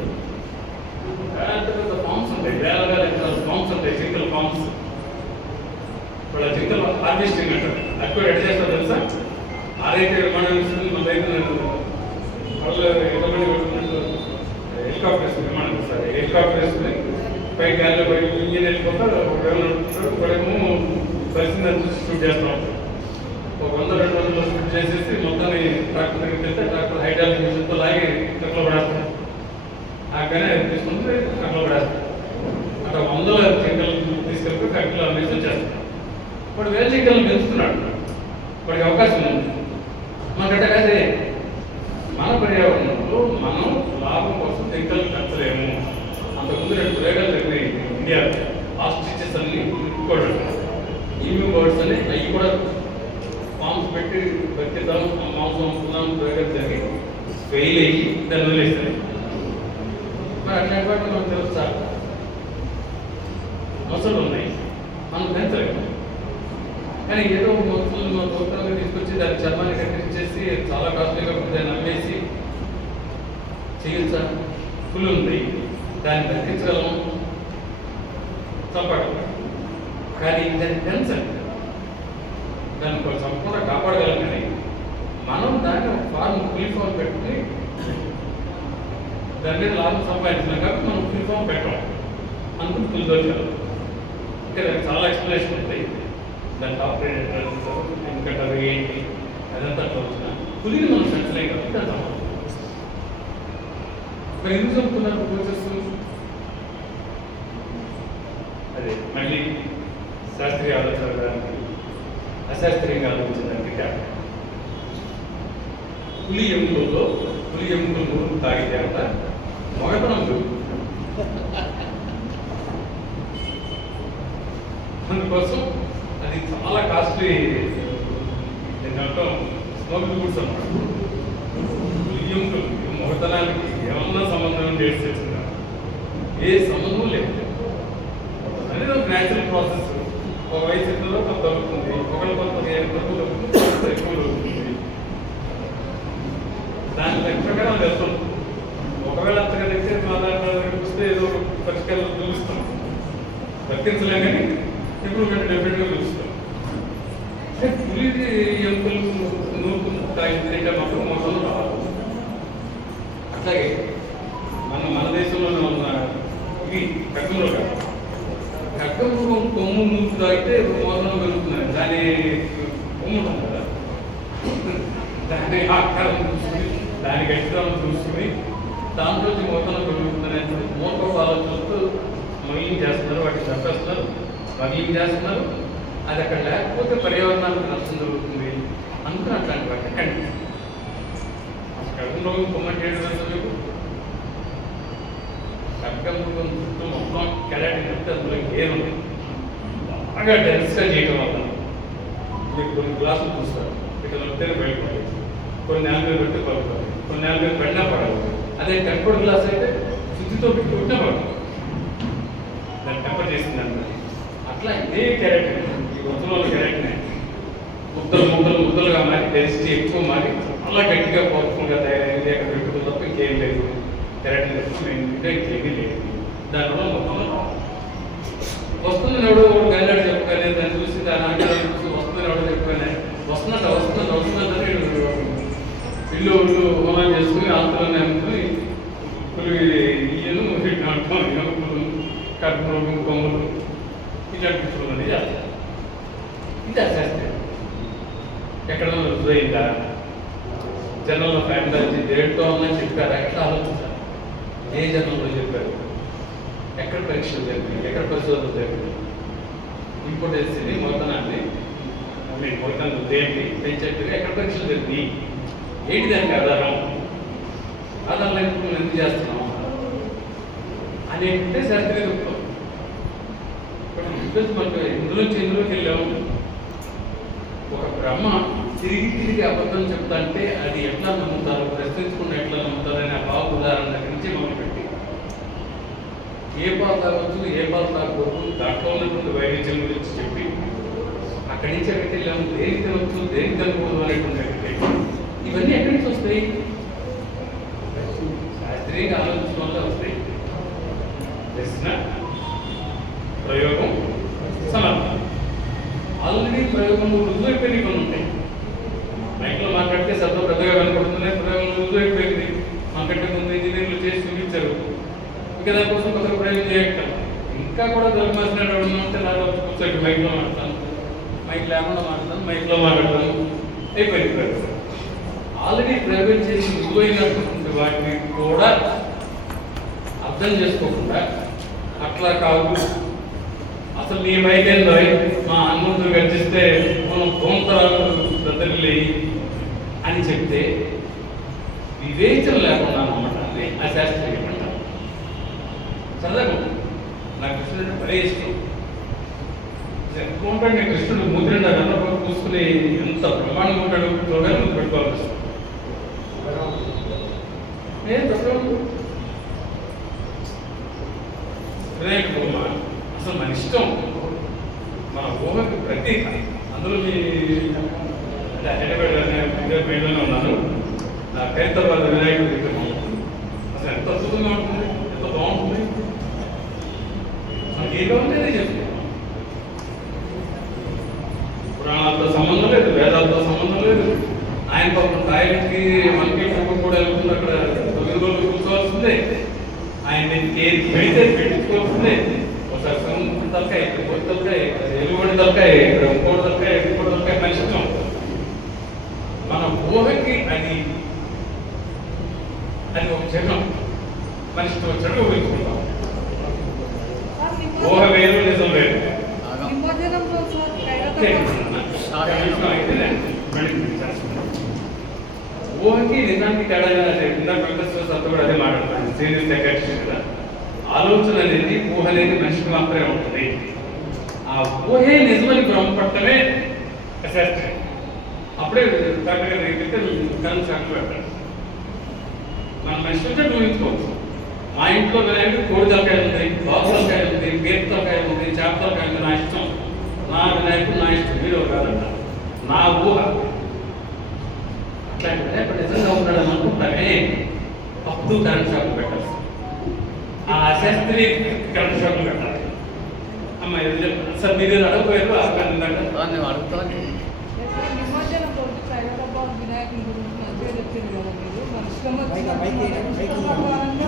పెద్ద ఫామ్స్ ఉంటాయి, వేల వేల ఎకరాల ఫామ్స్ ఉంటాయి, జింకల ఫామ్స్. ఇప్పుడు ఆ జింకల హార్వెస్టింగ్ అంటారు. అది కూడా ఎడ చేస్తారు తెలుసా? ఆరైతే విమానం వేస్తుంది, మన దగ్గర వాళ్ళు ఎంతమంది పెట్టుకున్నట్టు హెలికాప్టర్ వేస్తుంది, విమానం వస్తారు. హెలికాప్టర్ వేసుకుని పై గాలిలో పై ఇంజిన్ వెళ్ళిపోతారు, ఒకడేమో పరిస్థితిని చూసి షూట్ చేస్తాం. ఒక 100-200 షూట్ చేసేసి మొత్తాన్ని ట్రాక్టర్ దగ్గరికి వెళ్తే ట్రాక్టర్ హైడ్రాలిక్ మిషన్తో లాగి ట్రక్లో పడేస్తాం. ఆ గనే తీసుకుంటే ట్రక్లో పడేస్తాం. అక్కడ 100 జింకలు తీసుకెళ్ళి ట్రక్లో మిషన్ చేస్తాం. వాడు వేల జింకలను పెంచుతున్నాడు, వాడికి అవకాశం ఉంది. మనకంటే అదే మన పర్యావరణంలో మనం లాభం కోసం జింకలు పెంచలేము. అంతకుముందు 2 ప్రయోగాలు జరిగినాయి ఇండియా. ఆస్ట్రిచెస్ అన్ని కూడా ఈమ్యూ బర్డ్స్ అని అవి కూడా ఫామ్స్ పెట్టి బతికిద్దాం, మాంసం అమ్ముకుందాం ప్రయోగాలు జరిగి ఫెయిల్ అయ్యి దాన్ని వదిలేస్తాయి. మరి అట్లాంటి వాటి మనకు తెలుసా? మొసళ్ళు ఉన్నాయి, మనం పెంచలేము. కానీ ఏదో మొసలు మన తోటలో తీసుకొచ్చి దాని చర్మాన్ని కట్టించేసి చాలా కాస్ట్లీగా దాన్ని అమ్మేసి చేయొచ్చా? పులి ఉంది, దాన్ని తగ్గించగలం, చంపడం. కానీ దాన్ని పెంచండి, దాన్ని కొంచెం చంపకుండా కాపాడగలం. కానీ మనం దాన్ని ఒక ఫార్మ్, పులి ఫార్మ్ పెట్టుకుని దాని మీద లాభం సంపాదించినాం కాబట్టి మనం పులి ఫార్మ్ పెట్టాం. అందుకు పులి దొరికారు. ఇంకా దానికి చాలా ఎక్స్ప్లెనేషన్ ఉంటాయి. దాన్ని ఆపరేటర్ ఎందుకంటారు ఏంటి అదంతా అట్లా వచ్చిన పులిని మనం పెంచలేం కాబట్టి అది అవ్వదు. మరి ఎందుకు చంపుతున్నారు కోచెస్? అదే మళ్ళీ శాస్త్రీయ ఆలోచించడానికి అశాస్త్రీయంగా ఆలోచించడానికి తేడా. పులి ఎముకలు నూరు తాగితే అంట మగతనం అందుకోసం అది చాలా కాస్ట్లీ స్మోక్ గుడ్స్ అన్నమాట. ఎముకలు మొగతనానికి ఏమన్నా సంబంధం చేసేస్తున్నా? ఏ సంబంధం లేదు. అనేది ఒక న్యాచురల్ ప్రాసెస్. ఒక వయసు ఎత్తులో కొంత దొరుకుతుంది, ఒకళ్ళు కొంత ఎక్కువ దొరుకుతుంది. దాని లెక్క ప్రకారం వెళ్తాం. ఒకవేళ అంతగా దగ్గర చూస్తే ఏదో పరిష్కారం చూపిస్తాం, వర్తించలేం. కానీ ఇంప్రూవ్మెంట్ డెఫినెట్గా చూపిస్తాం. పులి ఎముకలు నూరు తాగితే మాత్రం మోసంలో రావాలి. అట్లాగే మన దేశంలోనే ఉన్న ఇవి ఖడ్గంలో కాదు. ఖడ్గం కొమ్ము నూరు తాగితే మోసంలో పెరుగుతున్నాయి. దాని కొమ్ము ఉంటుంది కదా, దాని ఆకారం చూసుకుని దాని గట్టిదనం చూసుకుని దాంట్లో మోసంలో పెరుగుతుందనే మూర్ఖ ఆలోచనలతో స్మగ్లింగ్ చేస్తున్నారు, వాటిని చంపేస్తున్నారు, స్మగ్లింగ్ చేస్తున్నారు. అది అక్కడ లేకపోతే పర్యావరణానికి నష్టం జరుగుతుంది. అందుకని అట్లాంటి వాటి కండి ఖడ్గంలో కొమ్మటి ఏడు మీకు ఖడ్గం చుట్టూ మొత్తం కెరాటిన్ చెప్తే అందులో ఏముంది బాగా డెన్స్గా చేయడం వల్ల మీకు కొన్ని గ్లాసులు చూస్తారు, ఇక్కడ వస్తేనే బయటపడాలి, కొన్ని నేల మీద పెడితే పడుతుంది, కొన్ని నేల మీద పడినా పడాలి. అదే టెంపర్ గ్లాస్ అయితే శుద్ధితో పెట్టి ఉంటే పడుతుంది, దాన్ని టెంపర్ చేసిందంటే. అట్లా ఇదే కెరాటిన్, ఈ వృత్తులో కెరాటిన్ ముద్దలుగా మారి డెన్సిటీ ఎక్కువ మారి చాలా గట్టిగా పవర్ఫుల్గా తయారైంది. అక్కడ పెట్టుకుని తప్ప ఇంకేం లేదు. కెరాటిన్ ఇంకేమీ లేదు. దానివల్ల మొత్తం వస్తుంది. ఎవడో గైలాడు చెప్పుకోలే, దాన్ని చూసి దాని ఆంగ్లం చూసి వస్తుంది ఎవడో చెప్పుకోలే, వస్తుందంటే ఇల్లు హోమం చేసుకుని ఆంతరాన్ని అమ్ముకుని పులి ఇయ్యను అంటాం, ఎముకలు, కడుపులు, కొమ్ములు ఇలాంటి పురుగులు అనేది చేస్తారు. ఇది అశాస్త్రీయం. ఎక్కడ రుజువైందా? జనరల్ ఫ్యామిలీ దేంట్లో అన్నా చెప్పారు. ఎట్లా ఆలోచించారు? ఏ జనంలో చెప్పారు? ఎక్కడ పరీక్షలు జరిగింది? ఎక్కడ పరిశోధన జరిగింది? ఇంపార్టెన్స్ని మొదలనాన్ని మొదలు దేంటి పెంచేట్టుగా ఎక్కడ పరీక్షలు జరిగింది? ఏంటి దానికి ఆధారం? ఆధారం లేకపోతే మనం ఎందుకు చేస్తున్నాం అనేంటే శాస్త్రీయ దృక్పథం. మనకు ఇందులోకి వెళ్ళాము. ఒక బ్రహ్మ తిరిగి అబద్ధం చెప్తా అంటే అది ఎట్లా నమ్ముతారు, ప్రశ్నించకుండా ఎట్లా నమ్ముతారు అనే భావ ఉదాహరణ దగ్గర నుంచి మొదలుపెట్టి ఏ పాలు తాగవచ్చు, ఏ పాలు తాగకూడదు, దాంట్లో ఉన్నటువంటి వైవిధ్యం గురించి చెప్పి అక్కడి నుంచి ఎక్కడికి వెళ్ళాము, దేనికి తినవచ్చు, దేనికి తినకూడదు అనేటువంటి ఇవన్నీ ఎక్కడి నుంచి వస్తాయి? శాస్త్రీయంగా ఆలోచించడం వల్ల వస్తాయి. ప్రశ్న, ప్రయోగం, సమర్థన. ఆల్రెడీ ప్రయోగంలో రుజువైపోయినవి కొన్ని ఉంటాయి. మైక్లో మాట్లాడితే శబ్దం పెద్దగా కనపడుతున్నాయి. ప్రయోగంలో రుజువైపోయింది. మాకంటే ముందు ఇంజనీర్లు చేసి చూపించారు. ఇంకా దానికోసం కొత్త ప్రయోగం చేయగలం. ఇంకా కూడా దొరికిమాసినట్టు ఉంటే నాలో కూర్చోండి, మైక్లో మాట్లాడతాను, మైక్ లేకుండా మాట్లాడతాను, మైక్లో మాట్లాడతాను, అయిపోయింది ప్రయోగం. ఆల్రెడీ ప్రయోగం చేసి రుజువైనటువంటి వాటిని కూడా అర్థం చేసుకోకుండా అట్లా కాదు, అసలు నీ మైకేందో మా హనుమంతుడు గర్జిస్తే మనం దోంతరాలు బద్దలి అని చెప్తే వివేచన లేకుండా నమ్మటాన్ని అశాస్త్రీయం అంటారు. చదవకు. నా కృష్ణుడు భలే ఇష్టం. ఎక్కువ ఉంటాడు. నేను కృష్ణుడు మూతిరెండు అన్నప్పుడు చూసుకుని ఎంత బ్రహ్మాండంగా ఉంటాడు. చూడాలి ముందు పెట్టుకోవాలి. నేను తప్పదు అసలు మన ఇష్టం, మన ఊహకి ప్రతీక. అందులో మీ హైదరాబాద్లోనే ఉన్నాను. నా ఖైరతాబాద్ వినాయకుడి విగ్రహం అసలు ఎంత అద్భుతంగా ఉంటుంది, ఎంత బాగుంటుంది. మనకి ఏదో ఉంటేనే చెప్తాం. పురాణాలతో సంబంధం లేదు, వేదాలతో సంబంధం లేదు. ఆయన పాపం టాయిలెట్కి మనకి కూడా వెళ్తుంది. అక్కడ 9 రోజులు కూర్చోవాల్సిందే. ఆయన పెడితే పెట్టించుకోవాల్సిందే. ఒకసారి తలకాయ, ఇంకోటి తలకాయ, ఎలుగుబడి తలకాయ, ఇంకోటి తలకాయ, ఇంకోటి తలకాయ మన ఇష్టం. మన ఊహకి అది ఒక చిహ్నం. మన ఇష్టం వచ్చినట్టు ఊహించుకుంటాం. ఊహ వేరు, నిజం వేరు. ఊహకి నిజానికి తేడా కూడా అదే మాట్లాడతాను. సీరియస్ సెక్రటరీ కదా. ఆలోచన అనేది, ఊహ అనేది మనిషికి మాత్రమే ఉంటుంది. ఆ ఊహే నిజమని భ్రమపడటమే శాస్త్రం. అప్పుడే డాక్టర్ గారు దగ్గరికి కరెంట్ షాక్లు పెడతాడు. మనం మనిషి ఉంటే ఊహించుకోవచ్చు. మా ఇంట్లో వినాయకుడు కోడి తలకాయ ఉంది, బాబు తలకాయ ఉంది, గేట్ తలకాయ ఉంది, చేప తలకాయ ఉంది. నా ఇష్టం, నా వినాయకుడు నా ఇష్టం, మీరు కాదంట. నా ఊహ అట్లా ఇప్పుడు నిజంగా ఉన్నాడని అనుకుంటానే అప్పుడు కరెంట్ షాక్లు పెట్టాలి. ఆ అశాస్త్రీయ కరెంట్ షాక్లు పెట్టాలి. అమ్మ ఇది సార్ మీరు అడగపోయారు అక్కడ అడుగుతాను.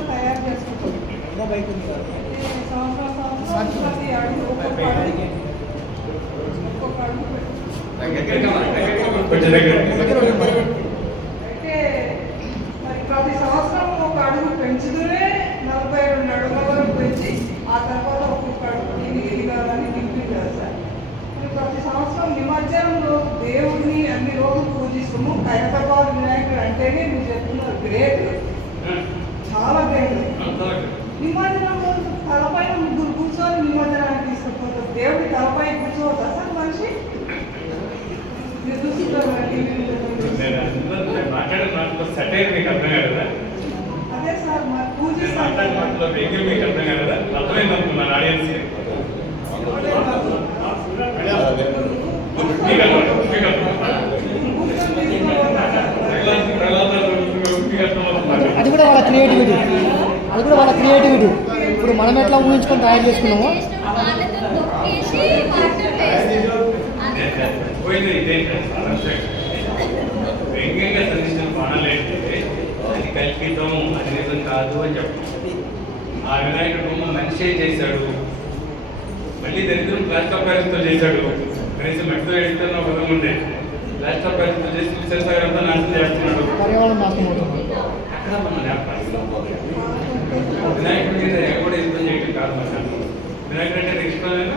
తయారు చేసుకుంటాం. ప్రతి సంవత్సరం ఒక అడుగు పెంచుతూనే 42 అడుగుల వరకు పెంచి ఆ తర్వాత ఒక్కొక్క అడుగు ఇది కాదని దింపింది కదా సార్. ప్రతి సంవత్సరం నిమజ్జనంలో దేవుడిని అన్ని రోజులు పూజిస్తాము. ఖైరతాబాద్ వినాయకుడు అంటేనే మీరు చెప్తున్నారు గ్రేట్, చాలా గ్రేట్. నిమజ్జనంలో తలపైన 3 కూర్చొని నిమజ్జనానికి తీసుకుపోతారు. దేవుడి తలపై కూర్చోవద్దా సార్ మనిషి? మీరు చూస్తున్నారు అదే సార్ మరి పూజిస్తారు. అది కూడా వాళ్ళ క్రియేటివిటీ, అది కూడా వాళ్ళ క్రియేటివిటీ. ఇప్పుడు మనం ఎట్లా ఊహించుకొని తయారు చేసుకున్నామో వ్యంగ్యంగా సంధించిన బాణాలు ఏంటంటే అది కల్పితం, అది నిజం కాదు అని చెప్పడం. ఆ వినాయకుడు బొమ్మ మనిషే చేశాడు, మళ్ళీ దరిద్రం ప్లాస్టర్ ఆఫ్ ప్యారిస్తో చేశాడు. కనీసం మెట్తో ఎడుతున్న పదం ఉండే రాష్ట్ర ప్రయత్నం చేసి విశాఖ అంతా నాశనం చేస్తున్నాడు. పర్యావరణం నాశనం అవుతుంది. అక్కడ మనం వినాయకుడి మీద ఎక్కడ యుద్ధం చేయడం కాదు. మన వినాయకుడు అంటే ఇష్టమైన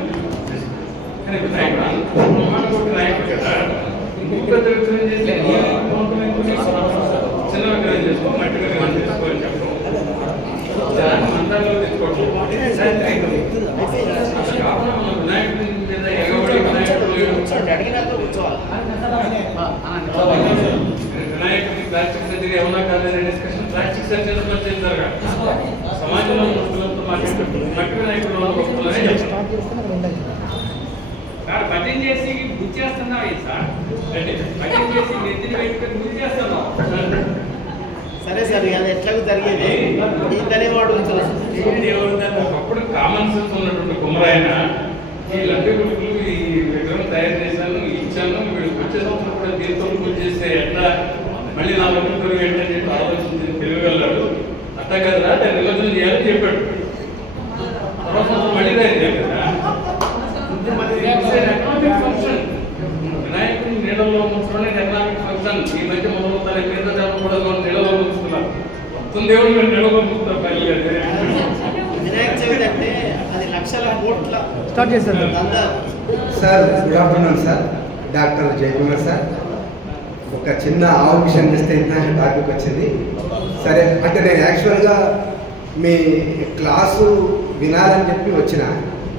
కానీ వినాయకుడు వినాయకుడు కదా. ఇంకొక విగ్రహం చేసి చిన్న విగ్రహం చేసుకో, మట్టి విగ్రహం చేసుకో అని చెప్పడం మంత్రాల్లో తెచ్చుకోవడం కాకుండా మనం వినాయకుడి మీద ఎగబడి వినాయకుడి ప్లాస్టిక్ సర్జరీ ఏమన్నా కాలేదనే డిస్కషన్ ప్లాస్టిక్ సర్జరీ చేస్తారు. సమాజంలో మనుషులతో మట్టి వినాయకుడు కటింగ్ చేసి గుర్తు చేస్తున్నావు సార్, కటింగ్ చేసి నెత్తిని పెట్టుకుని గుర్తు చేస్తున్నావు. సరే సార్ అది ఎట్లాగో జరిగేది ఇంతనే వాడు ఒకప్పుడు కామన్ సెన్స్ ఉన్నటువంటి కుమ్మరాయన ఈ లడ్డు గుడుకులు ఈ విగ్రహం తయారు చేశాను ఇచ్చాను వీడికి వచ్చేటప్పుడు కూడా దీంతో పూజ చేస్తే ఎట్లా మళ్ళీ నా లడ్డు ఏంటని చెప్పి ఆలోచించి తెలియగలడు. అట్లా కదా దాన్ని నిమజ్జనం చేయాలని చెప్పాడు. తర్వాత మళ్ళీ తయారు చేయాలి కదా. ఫంక్షన్ వినాయకుని నీళ్ళలో ముంచడం ఎకనామిక్ ఫంక్షన్. ఈ మధ్య మొదలవుతారు మీద కూడా నీళ్ళలో ముంచుతున్నారు. మొత్తం దేవుడు మీరు నీళ్ళలో ముంచుతారు. వినాయక చవితి అంటే అది లక్షల కోట్ల స్టార్ట్ చేస్తారు sir. Good afternoon sir. Doctor Jayakumar sir. ఒక చిన్న ఆవు విషయం చేస్తే ఇంత టాపిక్ వచ్చింది. సరే అంటే నేను యాక్చువల్గా మీ క్లాసు వినాలని చెప్పి వచ్చిన,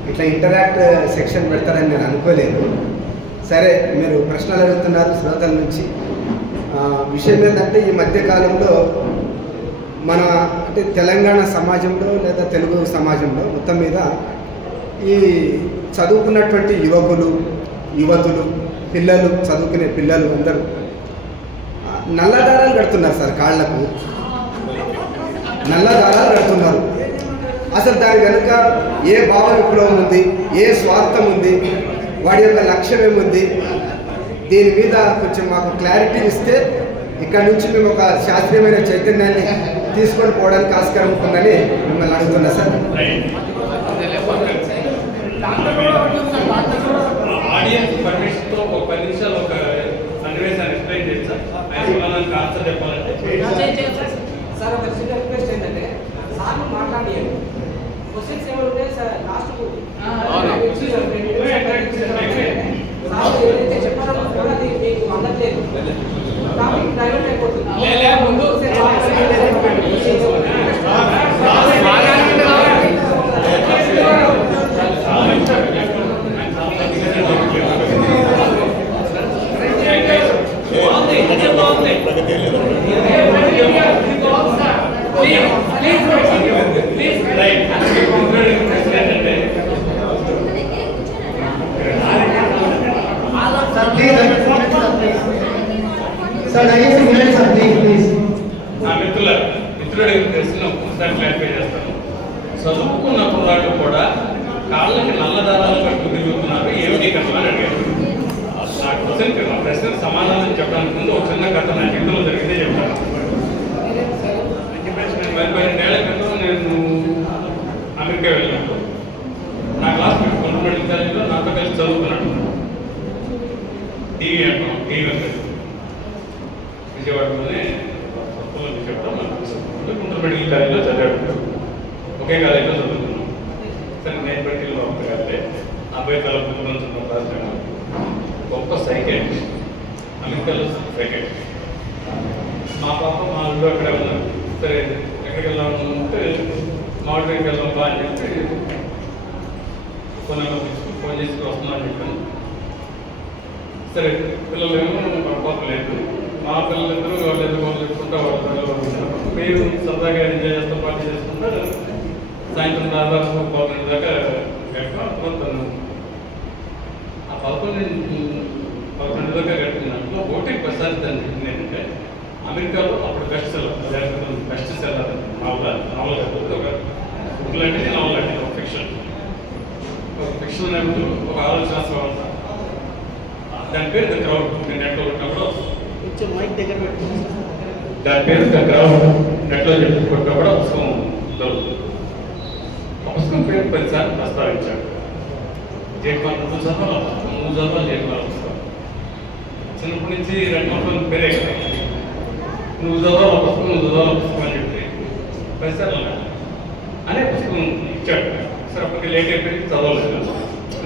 ఇట్లా ఇంటరాక్ట్ సెక్షన్ పెడతారని నేను అనుకోలేదు. సరే మీరు ప్రశ్నలు అడుగుతున్నారు శ్రోతల నుంచి. విషయం ఏంటంటే ఈ మధ్యకాలంలో మన అంటే తెలంగాణ సమాజంలో లేదా తెలుగు సమాజంలో మొత్తం మీద ఈ చదువుకున్నటువంటి యువకులు యువతులు పిల్లలు చదువుకునే పిల్లలు అందరూ నల్లదారాలు కడుతున్నారు సార్. కాళ్లకు నల్లదారాలు కడుతున్నారు. అసలు దాని వెనుక ఏ భావ విప్లవం ఉంది, ఏ స్వార్థం ఉంది, వాడి యొక్క లక్ష్యం ఏముంది, దీని మీద కొంచెం మాకు క్లారిటీ ఇస్తే ఇక్కడ నుంచి మేము ఒక శాస్త్రీయమైన చైతన్యాన్ని తీసుకొని పోవడానికి ఆస్కారం ఉంటుందని మిమ్మల్ని అడుగుతున్నా సార్. ఆడియన్స్ పర్మిషన్ తో ఒక 10 నిమిషాలు ఒక సన్నివేశాన్ని ఎక్స్ప్లెయిన్ చేస్తా. ఆన్సర్ చెప్పాలంటే సార్ ఒక చిన్న రిక్వెస్ట్ ఏంటంటే సార్ మాట్లాడియండి. క్వశ్చన్స్ ఏమైనా ఉంటే సార్ లాస్ట్ ఏదైతే చెప్పారో కూడా అది మీకు అందట్లేదు. టాపిక్ డైవర్ట్ అయిపోతుంది. ముందు మిత్రుడికి తెలిసిన ఒకసారి క్లారిఫై చేస్తాను. చదువుకున్న కుర్రాళ్ళు కూడా కాళ్ళకి నల్ల దారాలు కట్టు తిరుగుతున్నారు, ఏమిటి కథ అని అడిగారు. నా ప్రశ్నకు సమాధానం చెప్పడానికి ముందు ఒక చిన్న కథ నా జీవితంలో జరిగిందే చెప్తాను. 12 ఏళ్ల క్రితం నేను అమెరికా వెళ్ళినప్పుడు నా క్లాస్ మెడికల్ కాలేజీలో నాతో కలిసి చదువుకున్నాడు. టీవీ అంటాం, టీవీ అంటారు విజయవాడలోనే చెప్పడం గుంటూరు మెడికల్ కాలేజీలో చదివాడు. ఒకే కాలేజీలో చదువుకున్నాం. సరే నేను మెడికల్ ఒక కాదే అబ్బాయి తల పుట్టుకున్న గొప్ప సైకియాట్రిస్ట్, అమెరికాలో సైకియాట్రిస్ట్. మా పాప మా ఊళ్ళో అక్కడే ఉన్నారు. సరే ఎక్కడికి వెళ్ళామంటే మామిడికి వెళ్దాం బా అని చెప్పి ఫోన్ చేసి వస్తున్నాను చెప్పాను. సరే పిల్లలు ఏమో మా పాప లేదు, మా పిల్లలిద్దరూ వాళ్ళిద్దరు వాళ్ళు చెప్పుకుంటా వాళ్ళు మీరు సరదాగా ఎంజాయ్ చేస్తూ పార్టీ చేసుకుంటా సాయంత్రం దాదాపు 12 దాకా గడిపాను. ఆ 11 దాకా గడిపిన దాంట్లో ఒకటి ప్రసాద్ అని చెప్పింది ఏంటంటే అమెరికాలో అప్పుడు బెస్ట్ సెల్లర్ నావల్ ఒక బుక్ లాంటిది, నావల్ లాంటిది, ఒక ఫిక్షన్ అనేది ఒక ఆలోచన స్వార్థ. దాని పేరు ద క్రౌడ్. నేను నెట్లో కొట్టినప్పుడు దాని పేరు ద క్రౌడ్. నెట్లో కొట్టినప్పుడు పుస్తకం దొరుకుతుంది. ఆ పుస్తకం పేరు 10 సార్లు ప్రస్తావించాడు. జేట్మాల్ 2 చదవాలి, 3 చదవాలి. జేట్మాల్ పుస్తకం చిన్న చిన్నప్పటి నుంచి రెండు పేరే కదా, నువ్వు చదవాలి పుస్తకం, నువ్వు చదవాలి పుస్తకం అని చెప్పి పరిసరాలు అనే పుస్తకం ఇచ్చాడు. సరే అప్పటికి లేట్ అయిపోయి చదవలేదు.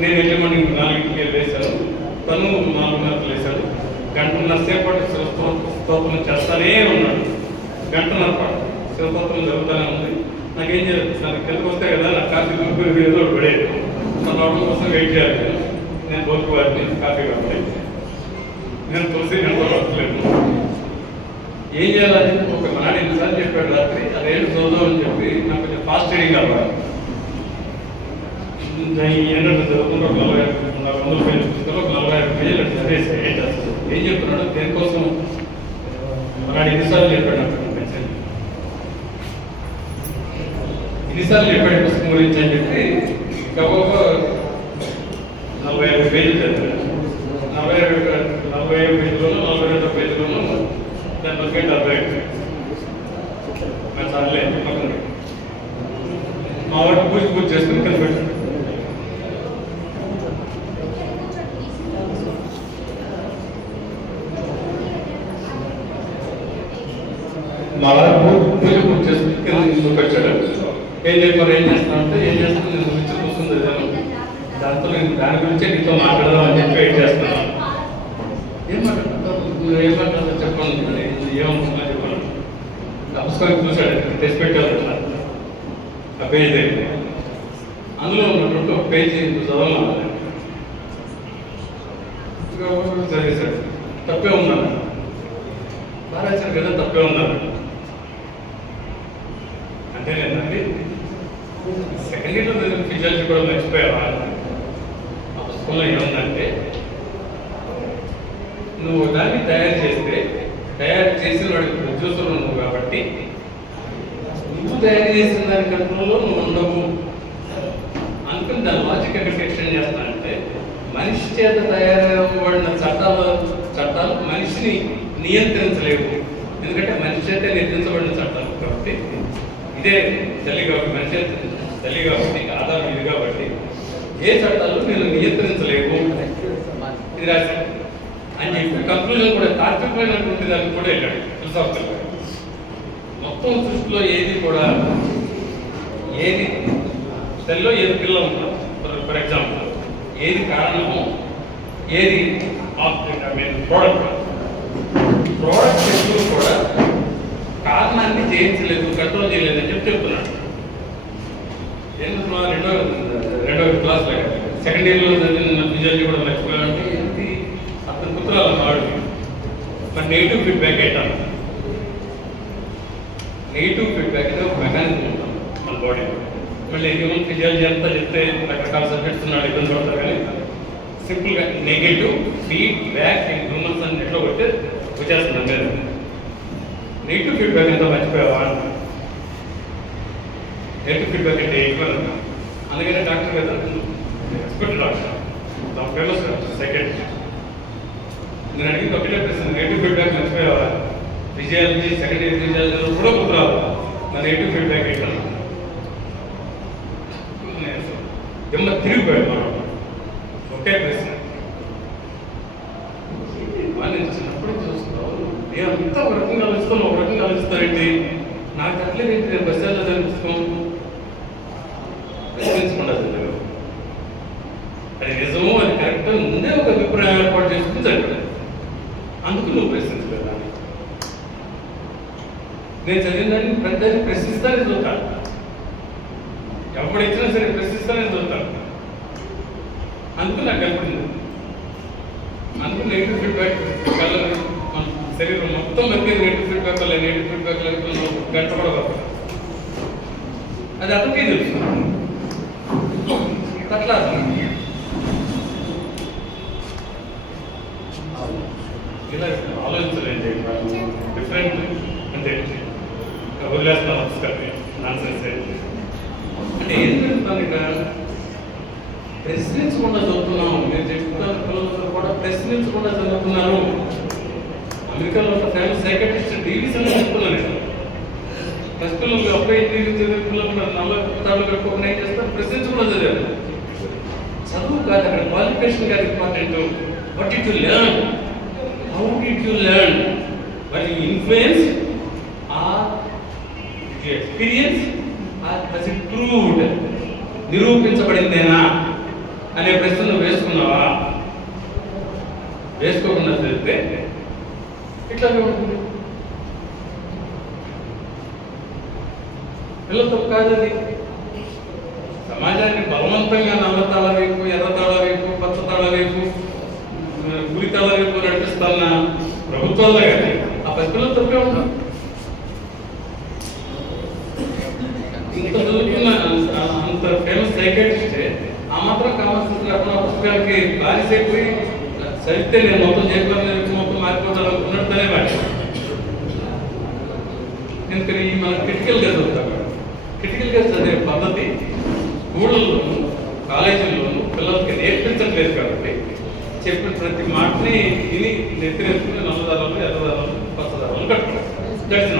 నేను వెళ్ళి మార్నింగ్ 4కి వేశాను, తను 4:30 వేశాడు. గంటన్నర సేపటి స్తోత్రం చేస్తానే ఉన్నాడు. గంటన్నర పాటు శివస్తోత్రం జరుగుతూనే ఉంది. నాకేం చేయాలి, నాకు కిందకు వస్తే కదా నాకు కాఫీ గుంపు ఏదో పడేది. తన అవడం కోసం వెయిట్ చేయాలి. నేను బోర్కు వాడిని కాఫీ కాబట్టి నేను తులసి నేను వస్తలేదు. ఏం చేయాలని ఒక నాడు ఎన్నిసార్లు చెప్పాడు రాత్రి, అదేంటి చదువు అని చెప్పి నాకు కొంచెం ఫాస్ట్ రీడింగ్ కావాలి. ఏంటంటే చదువుకుంటే 100 పేజీలు పుస్తకంలో 45 పేజీలు చదివేసి ఏం చెప్తున్నాడు, దేనికోసం నాడు ఎన్నిసార్లు చెప్పాడు నాకు మెసేజ్, ఎన్నిసార్లు చెప్పాడు పుస్తకం గురించి అని చెప్పి గొప్ప 45 పేజీలు చదివాను. 45 పేజీలోనూ 42 పేజీలోనూ దాని బట్టి 45 చాలే పక్కన మా వాటి పూజ చేసుకుని కింద పెట్టాడు. మా వారి పూజ చేసుకుని కింద ఇందుకు వచ్చాడు. ఏం చెప్పారు, ఏం చేస్తున్నా అంటే ఏం చేస్తాను, నేను గురించి కూర్చుంది దాంతో నేను దాని గురించే నీతో మాట్లాడదాం అని చెప్పి వెయిట్ చేస్తున్నాను. ఏం మాట్లాడుతావు, ఏం మాట్లాడతావు చెప్పండి, ఏమనుకున్నా చెప్పాను. పుస్తకానికి చూశాడు, టెస్ట్ పెట్టారు ఆ పేజ్ దగ్గర. అందులో ఉన్నటువంటి ఒక పేజీ చదవాలి చదివేశాడు. తప్పే ఉన్నాను, బాగా రాశారు కదా, తప్పే ఉన్నాను అంటే లేదండి. సెకండ్ ఇయర్లో ఫిజియాలజీ కూడా మర్చిపోయావా? ఆ పుస్తకంలో ఏముందంటే, నువ్వు దాన్ని తయారు చేసిన వాడికి ప్రొడ్యూసర్ నువ్వు కాబట్టి నువ్వు తయారు చేసిన దాని కంట్రోల్లో నువ్వు ఉండవు. అందుకని దాని లాజిక్ ఎక్కడికి ఎక్స్టెండ్ చేస్తానంటే, మనిషి చేత తయారవ్వబడిన చట్టాలు మనిషిని నియంత్రించలేవు. ఎందుకంటే మనిషి చేత నిర్మించబడిన చట్టాలు కాబట్టి, ఇదే తల్లి కాబట్టి, మనిషి తల్లి కాబట్టి, ఆధారం ఇది కాబట్టి ఏ చట్టాలు నేను నియంత్రించలేవు ఇది రాశాను అని చెప్పి కంక్లూజన్ కూడా తాత్వికమైనటువంటి దానికి కూడా వెళ్ళాడు ఫిలసాఫికల్. మొత్తం సృష్టిలో ఏది కూడా ఏది తల్లిలో ఏది పిల్లలు ఉంటాం, ఫర్ ఎగ్జాంపుల్ ఏది కారణమో ఏది ప్రోడక్ట్ ఎప్పుడు కూడా కారణాన్ని జయించలేదు, కంట్రోల్ చేయలేదు అని చెప్పి చెప్తున్నాడు. ఎందుకు రెండో క్లాస్ సెకండ్ ఇయర్లో చదివిన ఫిజియాలజీ కూడా మర్చిపోయాలంటే ఇది అతని పుత్రాల వాడు మరి నెగిటివ్ ఫీడ్బ్యాక్ ఏంటాను. నెగిటివ్ ఫీడ్బ్యాక్ అనేది ఒక మెకానిజం ఉంటాం మన బాడీలో. మళ్ళీ హ్యూమన్ ఫిజియాలజీ అంతా చెప్తే రకరకాల సబ్జెక్ట్స్ ఉన్నాడు, ఇబ్బంది పడతారు. కానీ సింపుల్గా నెగిటివ్ ఫీడ్బ్యాక్ ఇన్ హ్యూమన్స్ అని ఎట్లా కొడితే వచ్చేస్తుంది మీద. నెగిటివ్ ఫీడ్బ్యాక్ ఎంత మర్చిపోయావా? నెగిటివ్ ఫీడ్బ్యాక్ అంటే ఎక్కువ. అందుకనే డాక్టర్ కదా, ఎక్స్పర్ట్ డాక్టర్, ఫేమస్ సెకండ్. నేను అడిగింది ఒకటే ప్రశ్న, నెగిటివ్ ఫీడ్బ్యాక్ మర్చిపోయావా? ఫిజియాలజీ సెకండ్ ఇయర్ ఫిజియాలజీలో కూడా కుదరాలి, నా నెగిటివ్ ఫీడ్బ్యాక్ ఏంటన్నా ఎమ్మ తిరిగిపోయాడు మనం. ఒకే ప్రశ్న వాళ్ళు చిన్నప్పుడు చూస్తావు, నేనంతా ఒక రకంగా ఆలోచిస్తాను, ఒక రకంగా ఆలోచిస్తానండి. నాకు అట్లేదేంటి, నేను బస్సాల్లో చదివిస్తాం ప్రశ్నించకుండా చదివాను. అది నిజమో అది కరెక్ట్ ముందే ఒక అభిప్రాయం ఏర్పాటు చేసుకుని చదివాను. అందుకు నువ్వు ప్రశ్నించలేదా? నేను చదివిన దాన్ని ప్రతిదాన్ని ప్రశ్నిస్తానే చదువుతాను. ఎవరు ఇచ్చినా సరే ప్రశ్నిస్తానే చదువుతాను. అందుకు నాకు కనపడింది. అందుకు నెగిటివ్ ఫీడ్బ్యాక్ వల్ల మన శరీరం మొత్తం మనకి నెగిటివ్ ఫీడ్బ్యాక్ వల్ల గంట కూడా వస్తుంది. అది అతనికే తెలుసు. అట్లా ఇలా ఆలోచించలేదు. డిఫరెంట్ అంటే వదిలేస్తాను పుస్తకాన్ని నాన్సెన్స్ అంటే ఏం చెప్తాను, ఇక్కడ ప్రశ్నించకుండా చదువుతున్నాము. నేను చెప్తున్న పిల్లలందరూ కూడా ప్రశ్నించకుండా చదువుతున్నారు. అమెరికాలో ఒక ఫేమస్ సైకాట్రిస్ట్ డీవీస్ అని చెప్తున్నాను నేను. ఫస్ట్ పిల్లలు అప్పుడే ఇంజనీరింగ్ చదివే పిల్లలు 40 పుస్తకాలు కట్టుకోకుండా ఏం చేస్తారు, ప్రశ్నించకుండా చదివారు. చదువు కాదు అక్కడ, క్వాలిఫికేషన్ కాదు important. What it you learn, how did you learn? Were you influence are you experience or was it proved? నిరూపించబడిందేనా అనే ప్రశ్న వేసుకున్నావా? వేసుకోకుండా తెలిస్తే ఇట్లాగే ఉంటుంది. పిల్లలతో కాదని సమాజాన్ని బలవంతంగా నల్లతాళ వైపు, ఎర్రతాళ వైపు, పచ్చతాళ వైపు, గురితాళ వైపు నడిపిస్తున్న ప్రభుత్వాల్లో కానీ ఆ పసిపిల్లలు తప్పే ఉంటారు. ఇంత చదువుకున్న అంత ఫేమస్ సైకాట్రిస్ట్ ఆ మాత్రం కావాల్సిన పుస్తకాలకి బానిసైపోయి చదివితే నేను మొత్తం చేయకుండా మొత్తం మారిపోతాను అనుకున్నట్టునే వాడి. ఎందుకని మనం క్రిటికల్గా చదువుతాం. క్రిటికల్గా చదివే పద్ధతి స్కూళ్ళల్లోనూ కాలేజీల్లోనూ పిల్లలకి నేర్పించట్లేదు కాబట్టి చెప్పిన ప్రతి మాటని విని నెత్తినేసుకుని నల్లదారాలు, ఎర్రదారాలు, పచ్చదారాలు కట్టుకోవాలి. తెలిసిన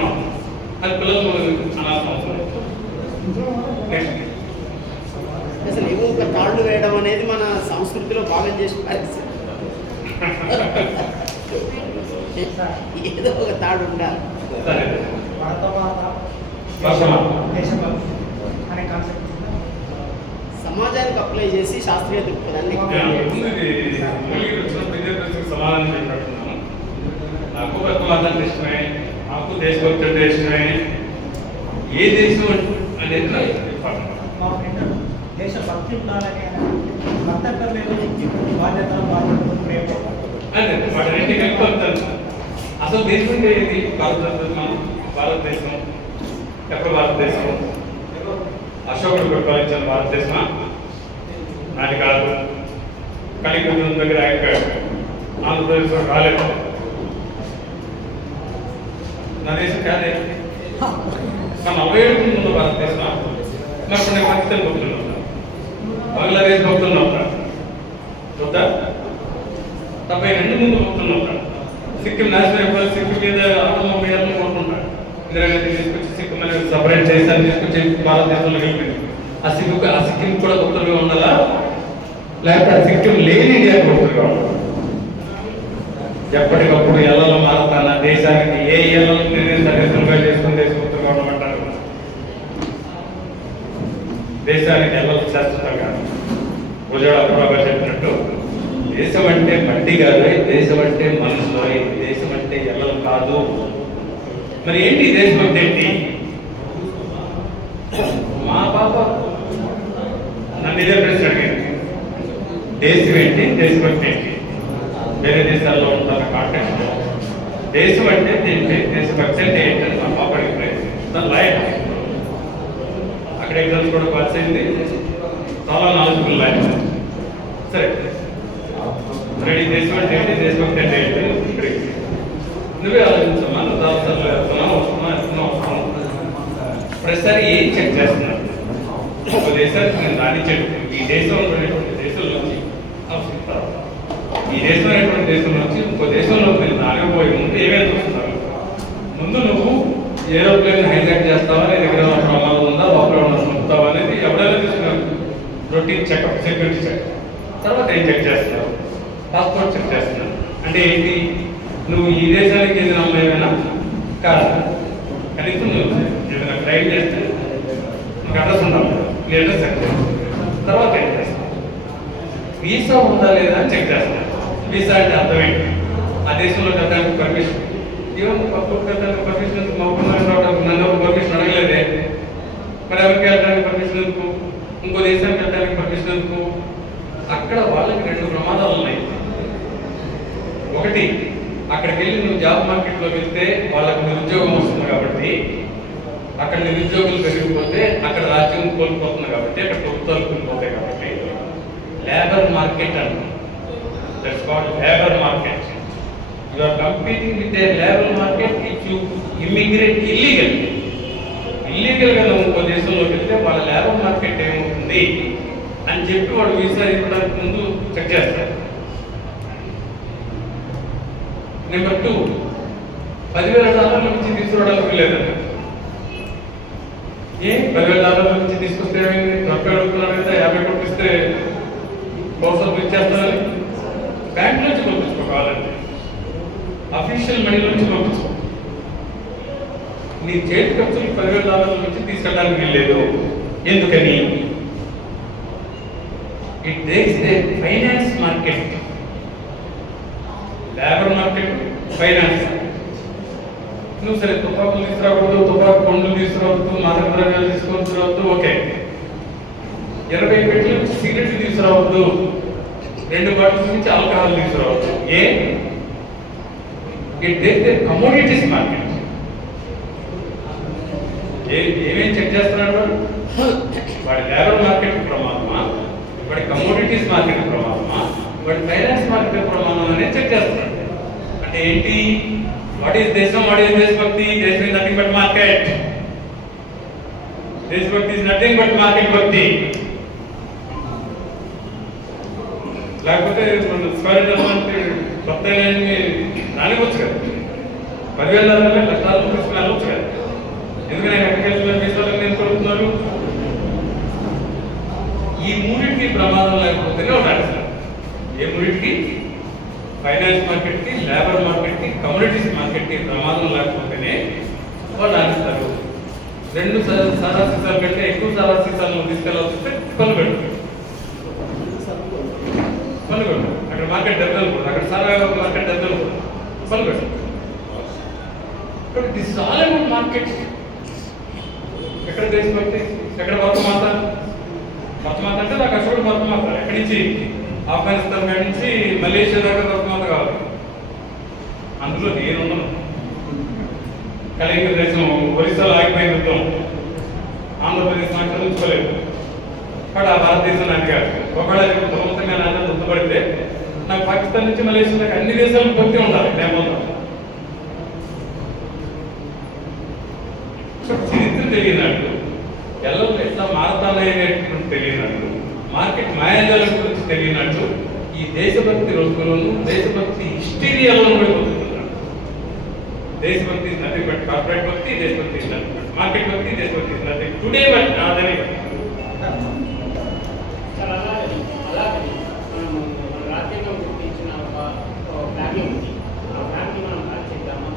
అది పిల్లలు అనాల్సిన అసలు ఏమో ఒక తాళ్ళు వేయడం అనేది మన సంస్కృతిలో భాగం చేసి పరిస్థితి. ఏదో ఒక తాడు ఉండాలి. సమాజానికి అప్లై చేసి శాస్త్రీయ దృక్పథాన్ని సమాధానం చెప్పినట్టున్నాను. నాకు తత్వవాదాన్ని ఇష్టమే, నాకు దేశభక్తి అంటే ఇష్టమే. ఏ దేశం అనేది నాకు దేశభక్తి ఉండాలని కర్తవ్యం బాధ్యతలు అదే వాటి రెండు కలిపి అసలు దేశం అంటే ఏది? భారతదేశం ఎప్పుడు భారతదేశం? అశోకుడు పరిపాలించిన భారతదేశమా? నాది కాదు. కలియుగం దగ్గర ఆంధ్రప్రదేశ్లో రాలేదు. నా దేశం కాదే. మన 47 ముందు భారతదేశమా? మరి కొన్ని పాకిస్తాన్ భక్తులు ఉంటారు, బంగ్లాదేశ్ భక్తులు ఉంటారు, చూద్దా 72 ముందు భక్తులు ఉంటారు. సిక్కిం నేషనల్ అయిపోయి సిక్కిం మీద ఆటోమొబైల్ కోరుకుంటారు. ఇందిరాగాంధీ తీసుకొచ్చి సిక్కిం అనేది సపరేట్ చేసి తీసుకొచ్చి భారతదేశంలో కలిపింది. ఆ సిక్కిం కూడా భక్తులుగా ఉండాలా, లేకపోతే ఆ సిక్కిం లేని ఇండియా భక్తులుగా ఉండాలి? ఎప్పటికప్పుడు ఎల్లలు మారుతాన దేశానికి ఏ ఎల్లలు సరిహద్దులుగా చేసుకుని దేశభక్తులుగా ఉండమంటారు. దేశానికి ఎల్లలు శాశ్వతంగా గుజరాత్ ప్రభావ చెప్పినట్టు దేశం అంటే మట్టి కాదు, దేశం అంటే మనుషులు, దేశం అంటే ఎల్లలు కాదు. మరి ఏంటి దేశభక్తి ఏంటి? మా పాప నన్ను ఇదే ప్రశ్న అడిగింది, దేశం ఏంటి, దేశభక్తి ఏంటి? వేరే దేశాల్లో ఉంటారు కాంటెక్స్ట్ లో దేశం అంటే ఏంటి, దేశభక్తి అంటే ఏంటని మా పాప అడిగిపోయింది. లైఫ్ అక్కడ ఎగ్జామ్స్ కూడా పాస్ అయింది, చాలా నాలెడ్జబుల్ లైఫ్. సరే రెడీ, దేశం అంటే ఏంటి, దేశభక్తి అంటే ఏంటి? నువ్వే ఆలోచించమ్మా. నువ్వు దాదాపు వస్తున్నావు. ప్రతిసారి ఏం చెక్ చేస్తున్నావు? ఒక దేశానికి నేను రాణించాడు, ఈ దేశంలో ఉన్నటువంటి దేశం నుంచి ఈ దేశంలో ఉన్నటువంటి దేశం నుంచి ఇంకో దేశంలో నేను రానిపోయే ముందు ఏమేమి చూస్తున్నారు? ముందు నువ్వు ఏరోప్లేన్ హైజాక్ చేస్తావా, నీ దగ్గర ప్రమాదం ఉందా, లోపల ఉంచుతావా అనేది ఎవరైనా చూస్తున్నారు. Routine checkup, security check. తర్వాత ఏం చెక్ చేస్తున్నారు? పాస్పోర్ట్ చెక్ చేస్తున్నారు. అంటే ఏంటి? నువ్వు ఈ దేశానికి చెందిన అమ్మాయినా కాదు, కనీసం నువ్వు ఏదైనా క్రైమ్ చేస్తే నీకు అడ్రస్ ఉండాలి, నీ అడ్రస్ చెక్ చేస్తాను. తర్వాత ఏం చేస్తాను? వీసా ఉందా లేదా అని చెక్ చేస్తాను. వీసా అంటే అర్థం ఏంటి? ఆ దేశంలో కట్టడానికి పర్మిషన్. ఈవెన్ పాస్పోర్ట్ కట్టడానికి పర్మిషన్ నన్ను పర్మిషన్ అడగలేదే, మరి ఎవరికి వెళ్ళడానికి పర్మిషన్ ఎందుకు? ఇంకో దేశానికి వెళ్ళడానికి పర్మిషన్ ఎందుకు? అక్కడ వాళ్ళకి 2 ప్రమాదాలు ఉన్నాయి. ఒకటి, అక్కడికి వెళ్ళి నువ్వు జాబ్ మార్కెట్లోకి వెళ్తే వాళ్ళకి నిరుద్యోగం వస్తుంది కాబట్టి, అక్కడ నిరుద్యోగులు పెరిగిపోతే అక్కడ రాజ్యం కోల్పోతుంది కాబట్టి, అక్కడ ప్రభుత్వాలు కోల్పోతాయి కాబట్టి లేబర్ మార్కెట్ అంటారు. That's called labour market. You are competing with a labour market if you immigrate illegal గా నువ్వు ఇంకో దేశంలోకి వెళ్తే వాళ్ళ లేబర్ మార్కెట్ ఏమవుతుంది అని చెప్పి వాడు వీసా ఇవ్వడానికి ముందు చెక్ చేస్తారు. నెంబర్ 2, $10,000 నుంచి తీసుకురావడానికి లేదండి. $10,000 నుంచి తీసుకొస్తే ఏమైంది? 40 అడుగుతున్నారు కదా, 50 కొట్టిస్తే బహుశా ఇచ్చేస్తారని బ్యాంక్ నుంచి పంపించుకోవాలండి. అఫీషియల్ మనీ నుంచి పంపించు. నీ చేతి ఖర్చులు $10,000 నుంచి తీసుకెళ్ళడానికి వెళ్ళలేదు. ఎందుకని? It takes the finance market, labour market, finance. నువ్వు సరే తుపాకులు తీసుకురావద్దు, తుపాకు పండ్లు తీసుకురావద్దు, మాదక ద్రవ్యాలు తీసుకురావద్దు, ఓకే. 20 పెట్టెలు సిగరెట్లు తీసుకురావద్దు, 2 బాటిల్స్ నుంచి ఆల్కహాల్ తీసుకురావద్దు. It takes the commodities market. ఏమేం చెక్ చేస్తున్నాడు వాడి? లేబర్ మార్కెట్ ప్రమాదమా, వాడి కమోడిటీస్ మార్కెట్ ప్రమాదమా, వాడి ఫైనాన్స్ మార్కెట్ ప్రమాదం అనేది చెక్ చేస్తున్నాడు. అంటే ఏంటి? వాట్ ఈస్ దేశం, వాట్ ఈస్ దేశభక్తి? దేశం ఇస్ నథింగ్ బట్ మార్కెట్. దేశభక్తి ఇస్ నథింగ్ బట్ మార్కెట్ భక్తి. లేకపోతే కొత్త రానివచ్చు కదా, $10,000 కష్టాలు తీసుకుని వెళ్ళవచ్చు కదా. ఎందుకంటే అగ్రికల్చర్ బీసాలను నేను కొడుతున్నారు. ఈ మూడింటికి ప్రమాదం లేకపోతేనే ఉండాలి సార్. ఏ మూడింటికి? ఫైనాన్స్ మార్కెట్కి, లేబర్ మార్కెట్కి, కమ్యూనిటీస్ మార్కెట్కి ప్రమాదం లేకపోతేనే వాళ్ళు ఆడిస్తారు. 2 సారా సీసాలు కంటే ఎక్కువ సారా సీసాలను తీసుకెళ్ళాల్సి వస్తే పన్ను పెట్టు. అక్కడ మార్కెట్ డబ్బులు, అక్కడ సారా మార్కెట్ డబ్బులు పన్ను పెట్టు. This is all about market. ఎక్కడ దేశభక్తి, ఎక్కడ వర్తమాత? వర్తమాత అంటే నాకు అసలు వర్తమాత ఎక్కడి నుంచి? ఆఫ్ఘనిస్తాన్ కాడి నుంచి మలేషియా దాకా వర్తమాత కావాలి. అందులో నేనున్నాను. కళింగ దేశం ఒరిస్సాలో ఆగిపోయిన యుద్ధం, ఆంధ్రప్రదేశ్ నాకు చదువుకోలేదు. కానీ ఆ భారతదేశం నాకు కాదు. ఒకవేళ బలవంతంగా నాన్న గుర్తుపడితే నాకు పాకిస్తాన్ నుంచి మలేషియా దాకా అన్ని దేశాలకు భక్తి ఉండాలి. నేమన్నా చరిత్ర తెలియనట్టు, ఎలా ఎట్లా మారతాననేటువంటి తెలియనట్టు, మార్కెట్ మాయాజాలం గురించి తెలియనట్టు ఈ దేశభక్తి రోజుల్లోనూ దేశభక్తి హిస్టీరియాలో పడిపోతున్నాడు. దేశభక్తి ఇస్ నథింగ్ బట్ కార్పొరేట్ భక్తి, దేశభక్తి ఇస్ నథింగ్ బట్ మార్కెట్ భక్తి, దేశభక్తి ఇస్ నథింగ్ టుడే బట్ నాదని. రాజ్యాంగం గుర్తించిన ఒక ఫ్యామిలీ ఉంది. ఆ ఫ్యామిలీ మనం చేద్దామా,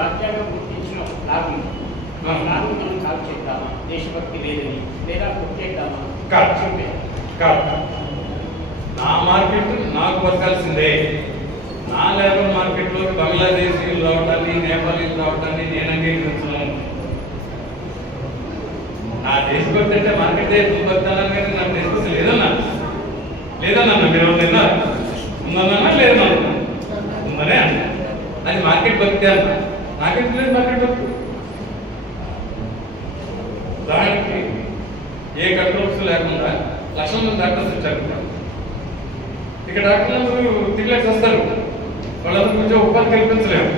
రాజ్యాంగం గుర్తించిన ఫ్లాగ్ ఫ్లాగ్ మనం కాల్ చేద్దామా, దేశభక్తి లేదని, లేదా కొట్టేద్దామా? నా మార్కెట్ నాకు బతకాల్సిందే. నా లేబర్ మార్కెట్లోకి బంగ్లాదేశీలు రావడాన్ని, నేపాలీలు రావడాన్ని నేను అంగీకరించను. నా దేశభక్తి అంటే మార్కెటే బతాలని, కానీ నా దేశభక్తి లేదన్నా. మీరు ఏమన్నా ఉందన్నా? లేదన్నా? ఉందనే అన్న. అది మార్కెట్ భక్తి అన్న. నాకెందుకు లేదు మార్కెట్ భక్తి? దానికి ఏ కంట్రోల్స్ లేకుండా లక్షల మంది డాక్టర్స్ వచ్చారు. ఇక్కడ డాక్టర్లందరూ తిరిగి వస్తారు. వాళ్ళందరూ కొంచెం ఉపాధి కల్పించలేము.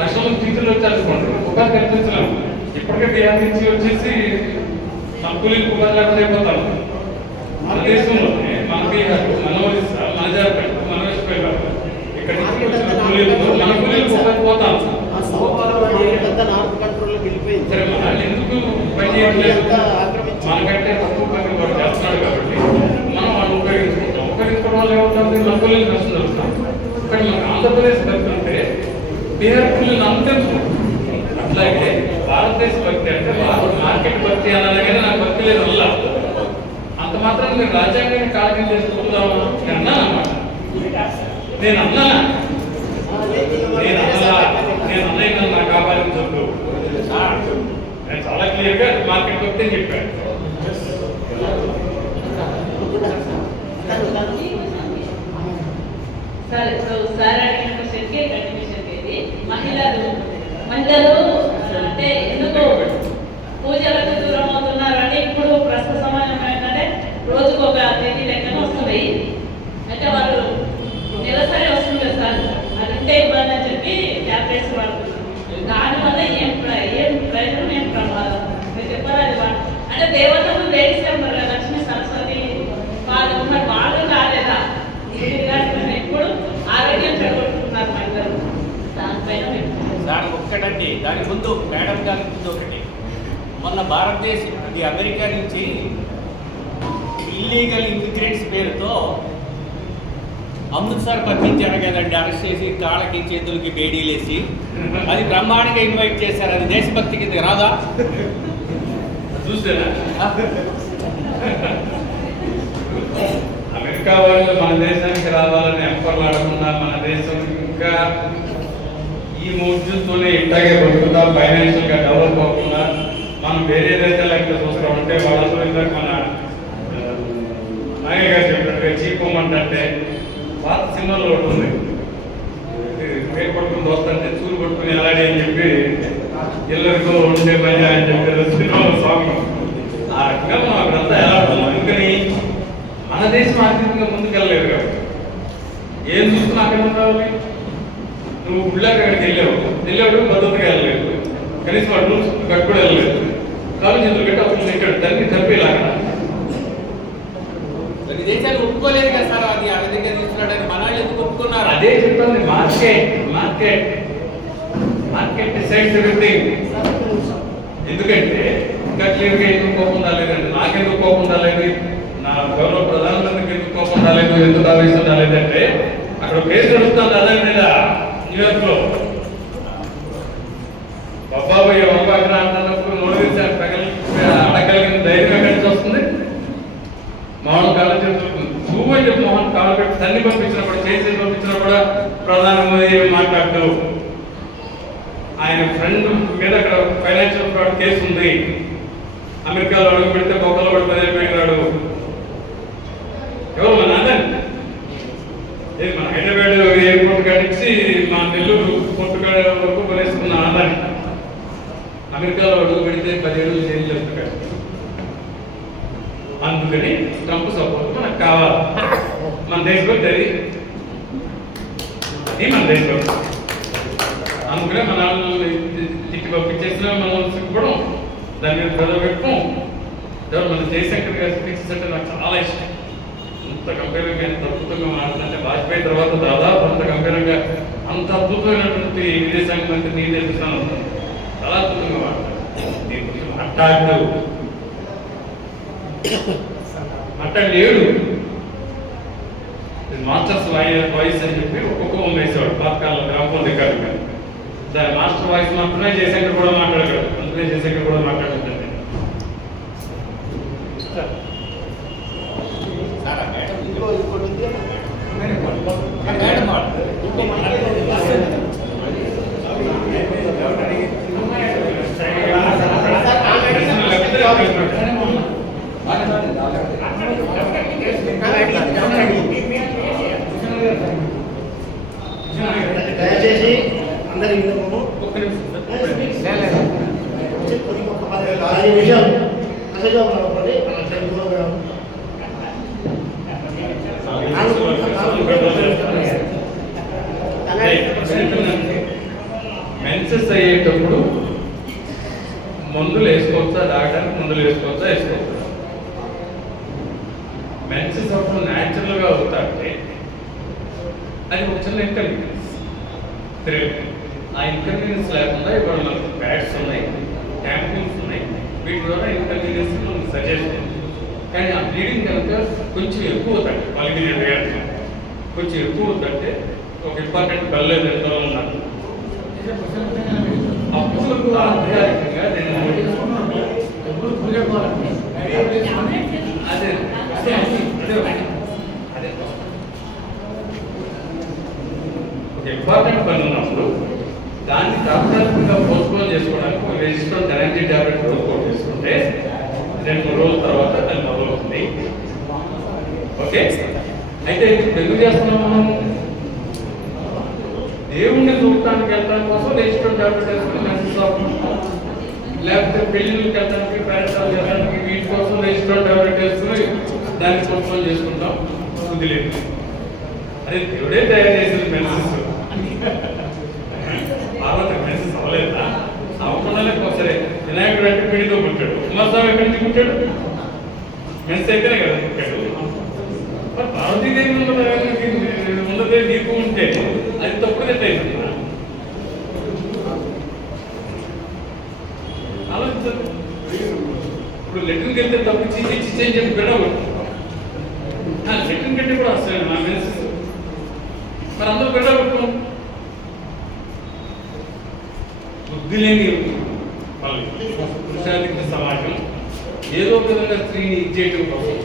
లక్షల మంది టీచర్లు వచ్చారనుకోండి, ఉపాధి కల్పించలేము. ఇప్పటికే బిహార్ నుంచి వచ్చేసి మన కూలీలు ఉపాధి లేకుండా అయిపోతారు. మన దేశంలోనే మన బీహార్, మన ఒరిస్సా, మన జార్ఖండ్, మన వెస్ట్ బెంగాల్, ఇక్కడ నుంచి వచ్చిన కూలీలతో మన కూలీలకు ఉపాధి పోతాం. సరే మనల్ని ఎందుకు పని చేయట్లేదు? మనకంటే తక్కువ పని వాడు చేస్తున్నాడు కాబట్టి మనం వాళ్ళు ఉపయోగించుకుంటాం. ఉపయోగించుకోవడం వల్ల ఏమవుతుంది? మన కూలీలు నష్టం జరుగుతాం. కానీ మనకు ఆంధ్రప్రదేశ్ భక్తి అంటే బీహార్ కూలీలు అంతెందుకు? అట్లాగే భారతదేశ భక్తి అంటే మార్కెట్ భక్తి అనాలి, కానీ నాకు భక్తి లేదు వల్ల అంత మాత్రం నేను రాజ్యాంగాన్ని కాళకం చేసుకుందామా నేను అన్నాను అన్నమాట. నేను అన్నానా? నేను అన్నయ్య నాకు కాపాలని చెప్పు. నేను చాలా క్లియర్గా మార్కెట్ భక్తి అని చెప్పాను. సార్ ఇప్పుడు సార్ అడిగిన క్వశ్చన్కి కంటిన్యూషన్ ఇది. మహిళలు అంటే ఎందుకు పూజలకు దూరం అవుతున్నారు అంటే ఇప్పుడు ప్రస్తుత సమయం ఏంటంటే రోజుకు ఒక తేదీ లెక్కన వస్తున్నాయి. అంటే వాళ్ళు నెలసరి వస్తుంది సార్, అది ఉంటే ఇబ్బంది అని చెప్పి ట్యాబ్లెట్స్ వాడుతున్నారు. దానివల్ల ఏం ప్రయోజనం, ఏం ప్రమాదం మీరు చెప్పారు? అది అంటే దేవతలు లేడీస్ ఉంటారు కదా, లక్ష్మి సరస్వతి వాళ్ళు ఉన్నారు, వాళ్ళు కాలేదా? ఇప్పుడు ఆరోగ్యం చెడగొట్టుకున్నారు మహిళలు. దానిపైన దానికి ఒక్కటండి, దాని ముందు మేడం దానికి ముందు ఒకటి, మొన్న భారతదేశం ఇది అమెరికా నుంచి ఇల్లీగల్ ఇమిగ్రెంట్స్ పేరుతో అమృత్సర్ పంపించారు కదండి, అరెస్ట్ చేసి కాళ్ళకి చేతులకి బేడీలేసి. అది బ్రహ్మాండంగా ఇన్వైట్ చేశారు. అది దేశభక్తి కింద రాదా? చూస్తేనా అమెరికా వాళ్ళు మన దేశానికి రావాలని ఎంపర్లాడకుండా మన దేశం ఇంకా ఈ మూర్తులతోనే ఇట్లాగే బతుకుతాం, ఫైనాన్షియల్ గా డెవలప్ అవ్వకుండా మనం వేరే దేశాలు ఎక్కడ చూస్తాం అంటే వాళ్ళతో ఇందాక మన నాయక్ గారు చెప్పినట్టుగా చీపమంటే పాత సినిమాలో ఒకటి ఉంది, పేరు పట్టుకుని దోస్తంటే చూరు పట్టుకుని అలాగే అని చెప్పి ఎల్లరికో ఉండే మజా అని చెప్పి సినిమాలో సాంగ్. ఆ రకంగా మనం అక్కడంతా ఎలా ఉంటున్నాం. ఎందుకని మన దేశం ఆర్థికంగా ముందుకెళ్ళలేదు కాబట్టి ఏం చూస్తున్నా అక్కడ ఉండాలి. నువ్వు గుళ్ళకి అక్కడికి వెళ్ళాడు పద్ధతిగా వెళ్ళలేదు, కనీసం అటు గట్టు కూడా వెళ్ళలేదు, కాలు చేతులు పెట్టి అప్పుడు ఇక్కడ దాన్ని తప్పేలాగా దేశాలు ఒప్పుకోలేదు కదా సార్. అది వాళ్ళ దగ్గర తీసుకున్నాడని మన వాళ్ళు ఎందుకు ఒప్పుకున్నారు? అదే చెప్తుంది. Market decides everything. ఎందుకంటే ఇంకా క్లియర్గా ఎందుకు కోపం రాలేదండి, నాకెందుకు కోపం రాలేదు, నా గౌరవ ప్రధానమంత్రికి ఎందుకు కోపం రాలేదు, ఎందుకు ఆవేశం రాలేదంటే అక్కడ కేసు నడుస్తుంది అదే మీద న్యూయార్క్ లో బాబాబు అవగాహన అంటున్నప్పుడు నోటిఫికేషన్ అడగలిగిన ధైర్యం ఎక్కడి నుంచి వస్తుంది? మోహన్ కాళ్ళు చెప్తుంది నువ్వు అని చెప్పి మోహన్ కాళ్ళు పెట్టి తన్ని పంపించినప్పుడు చేసి పంపించినప్పుడు ప్రధానమంత్రి మాట్లాడుతూ ఆయన ఫ్రెండ్ మీద అక్కడ ఫైనాన్షియల్ ఫ్రాడ్ కేసు ఉంది, అమెరికాలో అడుగు పెడితే బొక్కలో పడి పదివేలు ఎవరు మన నాన్న మన హైదరాబాద్ ఎయిర్పోర్ట్ కట్టించి మా నెల్లూరు పోర్టుగాడ వరకు కొనేసుకున్న ఆదాన్ని అమెరికాలో అడుగు పెడితే 10 ఏళ్ళు జైలు చెప్తాడు. అందుకని ట్రంప్ సపోర్ట్ మనకు కావాలి. మన దేశభక్తి అది మన దేశభక్తి. అందుకనే మన తిట్టి పంపించేసిన మనం సిగ్గుపడం, దాని మీద ప్రజలు పెట్టుకోం. ఎవరు మన జయశంకర్ గారి స్పీచెస్ అంటే నాకు చాలా ఇష్టం. అంత కంపేర్గా ఎంత అద్భుతంగా మాట్లాడుతుంటే వాజ్పేయి తర్వాత దాదాపు అంత కంపేర్గా అంత అద్భుతమైనటువంటి విదేశాంగ మంత్రి నేను తెలుస్తాను. చాలా అద్భుతంగా మాట్లాడు. దీని గురించి మాట్లాడలేడు. మాస్టర్స్ వాయిస్ అని చెప్పి ఒక్కొక్క వేసేవాడు పాతకాలంలో గ్రామఫోన్ రికార్డు. దాని మాస్టర్ వాయిస్ మాత్రమే జయశంకర్ కూడా మాట్లాడగలడు. అందుకే జయశంకర్ కూడా మాట్లాడుతుంటే దయచేసి అందరి ఒక్క నిమిషం మెన్సెస్ అయ్యేటప్పుడు మందులు వేసుకోవచ్చా, తాగడానికి మందులు వేసుకోవచ్చా, వేసుకోవచ్చా? మెన్సెస్ అప్పుడు న్యాచురల్ గా అవుతాయంటే అది ఒక చిన్న ఇన్కన్వీనియన్స్. ఆ ఇన్కన్వీనియన్స్ లేకుండా ఇవాళ మనకు ప్యాడ్స్ ఉన్నాయి, ట్యాంపూన్స్ ఉన్నాయి, వీటి ద్వారా ఇన్కన్వీనియన్స్ మనకు సజెస్ట్ ఉంది. కానీ ఆ బ్లీడింగ్ కనుక కొంచెం ఎక్కువ అవుతాయి, వాళ్ళకి కొంచెం ఎక్కువ అవుతుంటే ఒక ఇంపార్టెంట్ బెల్ ఎంతో ఉన్నాను. అప్పుడు అధికారికంగా నేను అదే ఒక ఇంపార్టెంట్ పని ఉన్నప్పుడు దాన్ని తాత్కాలికంగా పోస్ట్పోన్ చేసుకోవడానికి ఒక రిజిస్టర్ ఎనర్జీ టాబ్లెట్ పోస్ట్పోన్ చేసుకుంటే 2-3 రోజుల తర్వాత దాన్ని మొదలవుతుంది. ఓకే, అయితే ఎందుకు చేస్తున్నాం మనం? దేవుణ్ణి చూడటానికి వెళ్ళడానికి కోసం రిజిస్టర్ టాబ్లెట్ వేసుకుని మెసేజ్ లేకపోతే పెళ్లిళ్ళకి వెళ్ళడానికి, పేరెంటాలు వెళ్ళడానికి వీటి కోసం రిజిస్టర్ టాబ్లెట్ వేసుకుని దాన్ని పోస్ట్పోన్ చేసుకుంటాం. బుద్ధి లేదు. అదే దేవుడే తయారు చేసిన మెసేజ్. పార్వతి మెసేజ్ అవ్వలేదా? అవ్వకుండానే సరే వినాయకుడు అంటే పిడితో పుట్టాడు, కుమారస్వామి ఎక్కడి నుంచి పుట్టాడు? మెసేజ్ అయితేనే కదా పుట్టాడు. పార్వతీదేవి ఉన్నదే నీకు ఉంటే అది తప్పుడు అయిపోతుంది. ఆలోచించదు. ఇప్పుడు లెటర్కి వెళ్తే తప్పు చిచ్చి అని చెప్పి బిడ్డ కంప్లైంట్ కూడా వస్తాయి నా మెన్సెస్. మరి అందరూ పెట్టాలి బుద్ధి లేని వాళ్ళు పురుషాధిక సమాజం ఏదో విధంగా స్త్రీని ఇచ్చేయటం కోసం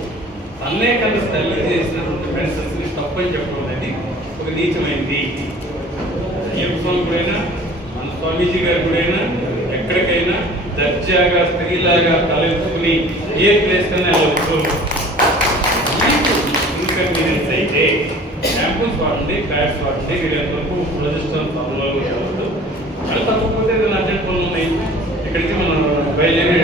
అన్నే కన్నా తల్లి చేసినటువంటి మెన్సెస్ని తప్పని చెప్పడం అనేది ఒక నీచమైంది. అయ్యప్ప స్వామి గురైనా మన స్వామీజీ గారి గురైనా ఎక్కడికైనా దర్జాగా స్త్రీలాగా తలెత్తుకుని ఏ ప్లేస్ కన్నా వెళ్ళవచ్చు. ఇన్కన్వీనియన్స్ అయితే క్యాంపస్ వాడండి, క్లాస్ వాడండి, మీరు ఎంతవరకు ప్రొజెస్టర్ ఫార్ములాలు వెళ్ళవద్దు. అది తప్పకపోతే ఏదైనా అర్జెంట్ పనులు ఉన్నాయి, ఇక్కడికి మనం బయలుదేరి